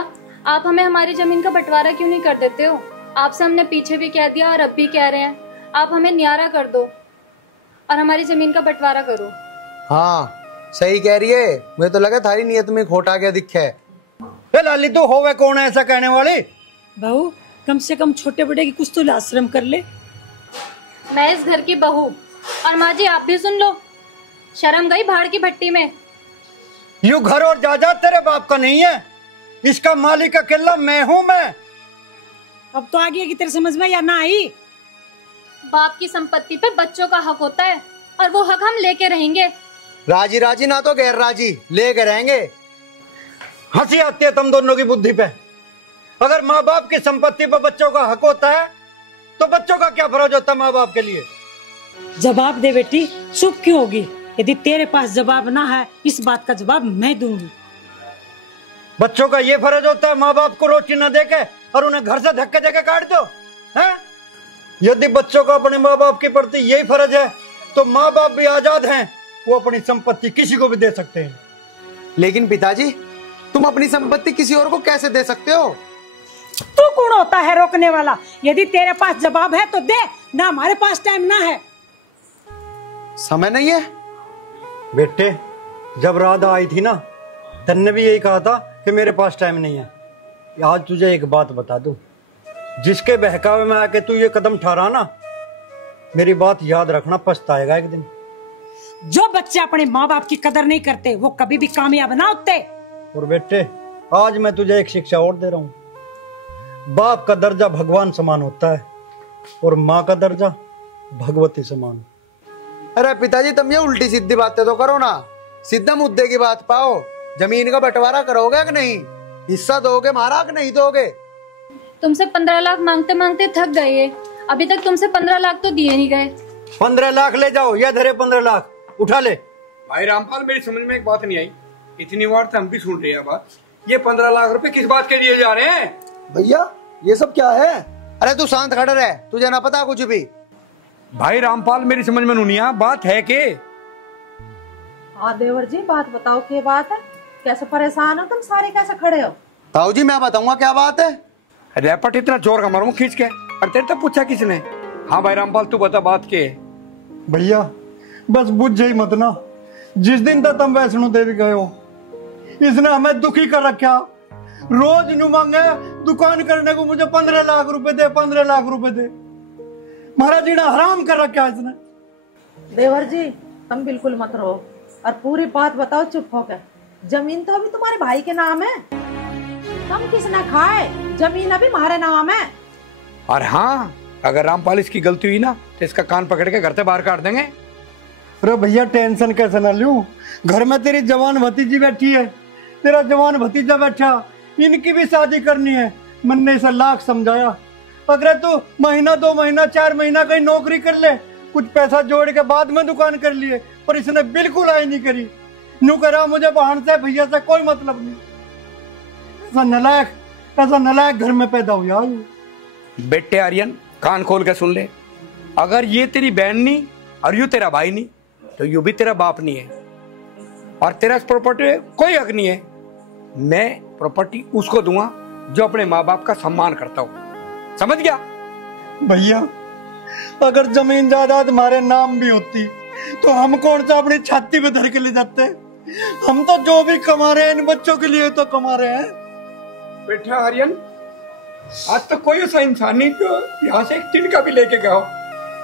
आप हमें हमारी जमीन का बंटवारा क्यों नहीं कर देते हो? आपसे हमने पीछे भी कह दिया और अब भी कह रहे हैं, आप हमें न्यारा कर दो और हमारी जमीन का बंटवारा करो। हाँ सही कह रही है, मुझे तो लगा थारी नीयत में खोट आ गया दिखे है। लाली तो होवे कौन है ऐसा कहने वाले? बहू कम से कम छोटे बड़े की कुछ तो लाज शर्म कर ले। मैं इस घर की बहू, और माँ जी आप भी सुन लो, शर्म गई भाड़ की भट्टी में। यू घर और जायदाद तेरे बाप का नहीं है, इसका मालिक अकेला मैं हूँ। मैं अब तो आगे की तेरे समझ में या ना आई? बाप की संपत्ति पे बच्चों का हक होता है और वो हक हम लेके रहेंगे। राजी राजी ना तो गैर राजी लेके रहेंगे। हंसी आती है तुम दोनों की बुद्धि पे। अगर माँ बाप की संपत्ति पर बच्चों का हक होता है तो बच्चों का क्या फर्ज होता है माँ बाप के लिए? जवाब दे बेटी, चुप क्यों होगी? यदि तेरे पास जवाब ना है इस बात का जवाब मैं दूंगी। बच्चों का ये फर्ज होता है माँ बाप को रोटी न देके और उन्हें घर से धक्के देके काट दो है? यदि बच्चों का अपने माँ बाप के प्रति यही फर्ज है तो माँ बाप भी आजाद हैं, वो अपनी संपत्ति किसी को भी दे सकते हैं। लेकिन पिताजी तुम अपनी संपत्ति किसी और को कैसे दे सकते हो? तू कौन होता है रोकने वाला? यदि तेरे पास जवाब है तो दे, ना हमारे पास टाइम ना है। समय नहीं है? बेटे जब राधा आई थी ना तन्ने भी यही कहा था कि मेरे पास टाइम नहीं है। आज तुझे एक बात बता दूं, जिसके बहकावे में आके तू ये कदम ठहरा ना, मेरी बात याद रखना, पछताएगा एक दिन। जो बच्चे अपने माँ बाप की कदर नहीं करते वो कभी भी कामयाब ना होते। और बेटे आज मैं तुझे एक शिक्षा और दे रहा हूँ, बाप का दर्जा भगवान समान होता है और माँ का दर्जा भगवती समान। अरे पिताजी तुम ये उल्टी सीधी बातें तो करो ना, सीधा मुद्दे की बात पाओ। जमीन का बंटवारा करोगे कि नहीं? हिस्सा दोगे मारा कि नहीं दोगे? तुमसे 15 लाख मांगते मांगते थक गए, अभी तक तुमसे 15 लाख तो दिए नहीं गए। 15 लाख ले जाओ, या धरे 15 लाख उठा ले। भाई रामपाल मेरी समझ में एक बात नहीं आई, इतनी बार तो हम भी सुन रहे हैं बात, ये 15 लाख रुपए किस बात के लिए जा रहे हैं? भैया ये सब क्या है? अरे तू शांत खड़ा रह, तुझे ना पता कुछ भी। भाई रामपाल मेरी समझ में नहीं आया, बात है के? हाँ देवर जी बात बताओ क्या बात है? कैसे परेशान हो तुम सारे, कैसे खड़े हो? ताऊ जी मैं बताऊंगा क्या बात है। रैपट इतना जोर का मारूं खींच के, और तेरे तो पूछा किसने? हाँ भाई रामपाल तू बता बात के। भैया बस बुझ जाई मत ना, जिस दिन तक तुम वैष्णो देवी गए हो इसने हमें दुखी कर रखा। रोज नु मांगे दुकान करने को मुझे 15 लाख रुपए दे, 15 लाख रुपए दे, महाराज जीना हराम कर रखा इसने। देवर जी तुम बिल्कुल मत रहो और पूरी बात बताओ चुप होकर। जमीन तो अभी तुम्हारे भाई के नाम है, तुम किसने खाए? जमीन अभी हमारे नाम है। और हाँ अगर रामपाल इसकी गलती हुई ना तो इसका कान पकड़ के घर से बाहर काट देंगे। अरे भैया टेंशन कैसे ना लूं, घर में तेरी जवान भतीजी बैठी है, तेरा जवान भतीजा बैठा, इनकी भी शादी करनी है। मैंने इसे लाख समझाया, अगर तू महीना 2 महीना 4 महीना कहीं नौकरी कर ले, कुछ पैसा जोड़ के बाद में दुकान कर लिए, पर इसने बिल्कुल आई नहीं करी। यूं करा मुझे बहन से भैया से कोई मतलब नहीं। ऐसा नलायक घर में पैदा हुआ। बेटे आर्यन कान खोल के सुन ले, अगर ये तेरी बहन नहीं और यू तेरा भाई नहीं तो यू भी तेरा बाप नहीं है, और तेरा इस प्रॉपर्टी में कोई हक नहीं है। मैं प्रॉपर्टी उसको दूंगा जो अपने माँ बाप का सम्मान करता हो, समझ गया? भैया अगर जमीन जायदाद हमारे नाम भी होती तो हम कौन सा अपनी छाती पे धर के ले जाते? हम तो जो भी कमा रहे हैं इन बच्चों के लिए तो कमा रहे हैं। बेटा आर्यन, आज तो कोई ऐसा इंसान नहीं जो यहाँ से एक तिनका भी लेके गया हो।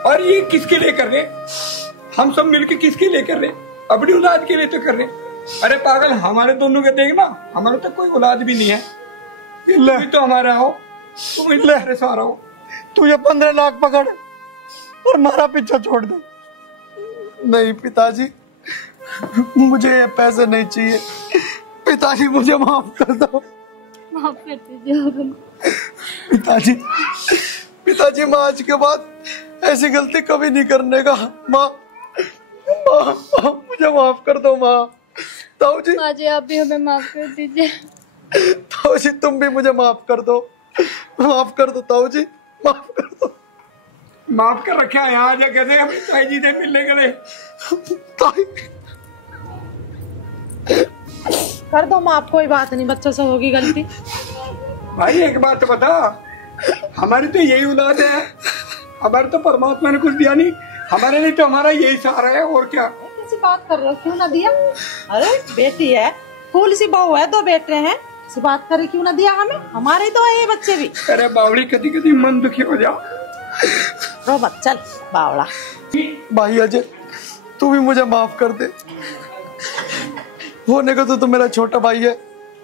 और ये किसके लिए कर रहे? हम सब मिलके किसके लिए कर रहे? अपनी औलाद के लिए तो कर रहे। अरे पागल, हमारे दोनों के देखना, हमारा तो कोई औलाद भी नहीं है। ये तो हमारा हो, तुम इतने सारा हो। तू ये 15 लाख पकड़ और हमारा पीछा छोड़ दे। नहीं पिताजी, मुझे ये पैसे नहीं चाहिए। पिताजी मुझे माफ कर दो। माफ कर दीजिए पिताजी माँ आज के बाद ऐसी गलती कभी नहीं करने का। माँ मुझे माफ कर दो। माँ ताऊ जी, माँ जी आप भी हमें माफ कर दीजिए। ताऊ जी तुम भी मुझे माफ कर दो। माफ कर दो ताऊ जी, माफ कर दो। माफ कर रखा है यहाँ जो कहते अपनी ताई जी से मिलने गए। कर दो माफ, कोई बात नहीं, बच्चों से होगी गलती। भाई एक बात बता, हमारी तो यही औलाद है, हमारे तो परमात्मा ने कुछ दिया नहीं, हमारे लिए तो हमारा यही सहारा है। और क्या कैसी बात कर रहे हो? क्यों ना दिया? अरे बेटी है, फूल सी बहू है, 2 बेटे हैं, ऐसी बात करे क्यों ना दिया हमें? हमारे तो है ये बच्चे भी। अरे बावड़ी, कभी कभी मन दुखी हो जाओ। रो मत, चल बावड़ा। भाई अजय तू भी मुझे माफ कर दे। होने को तो तू मेरा छोटा भाई है,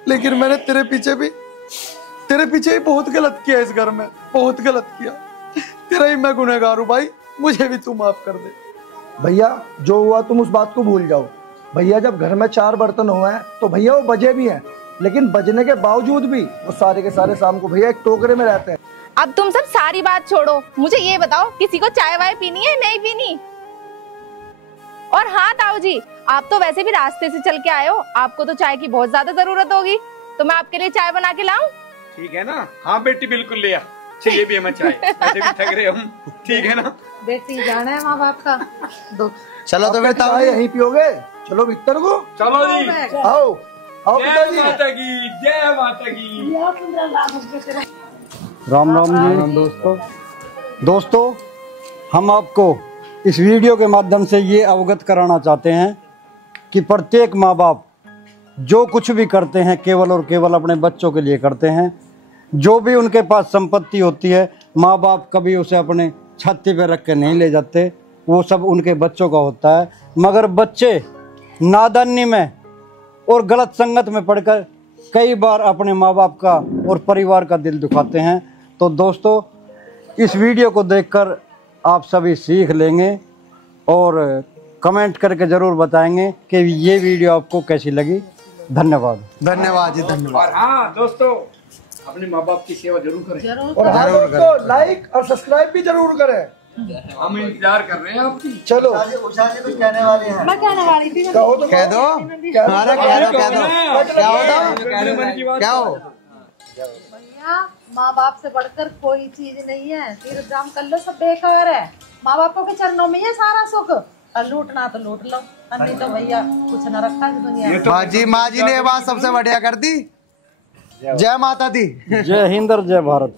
लेकिन मैंने तेरे पीछे ही बहुत गलत किया इस घर में, बहुत गलत किया। तेरा ही मैं गुनहगार हूँ भाई, मुझे भी तू माफ कर दे। भैया जो हुआ तुम उस बात को भूल जाओ। भैया जब घर में 4 बर्तन हुए हैं तो भैया वो बजे भी हैं, लेकिन बजने के बावजूद भी वो सारे के सारे शाम को भैया एक टोकरे में रहते हैं। अब तुम सब सारी बात छोड़ो, मुझे ये बताओ किसी को चाय वाय पीनी है नहीं पीनी? और हाँ ताऊ जी, आप तो वैसे भी रास्ते से चल के आए हो, आपको तो चाय की बहुत ज्यादा जरूरत होगी, तो मैं आपके लिए चाय बना के लाऊं? ठीक है ना? हाँ बेटी बिल्कुल ले आ, चाहिए भी हमें चाय, ऐसे भी थक रहे हम। ठीक है ना बेटी, जाना है माँ बाप का दुख। चलो तो बेटा यहीं पियोगे, चलो भीतर को। चलो जी, आओ आओ जय माता की, जय माता की। राम राम जी। दोस्तों हम आपको इस वीडियो के माध्यम से ये अवगत कराना चाहते हैं कि प्रत्येक माँ बाप जो कुछ भी करते हैं केवल और केवल अपने बच्चों के लिए करते हैं। जो भी उनके पास संपत्ति होती है माँ बाप कभी उसे अपने छाती पे रख के नहीं ले जाते, वो सब उनके बच्चों का होता है। मगर बच्चे नादानी में और गलत संगत में पड़कर कई बार अपने माँ बाप का और परिवार का दिल दुखाते हैं। तो दोस्तों इस वीडियो को देखकर आप सभी सीख लेंगे और कमेंट करके ज़रूर बताएंगे कि ये वीडियो आपको कैसी लगी। धन्यवाद। धन्यवाद जी, धन्यवाद। और हाँ दोस्तों, अपने माँ बाप की सेवा जरूर करें। और हाँ दोस्तों लाइक और सब्सक्राइब भी जरूर करें। हम इंतजार कर रहे हैं आपकी। चलो उषा जी कुछ कहने वाले हैं। मैं कहने वाली थी, कहो तो कह दो। हमारा कह दो क्या हो? भैया माँ बाप से बढ़कर कोई चीज नहीं है, तीर्थ जाम कर लो सब बेकार है। माँ बापों के चरणों में है सारा सुख, और लूटना तो लूट लो, नहीं तो भैया कुछ न रखा है दुनिया में। माँ जी ने ये बात सबसे बढ़िया कर दी। जय माता दी। जय हिंद और जय भारत।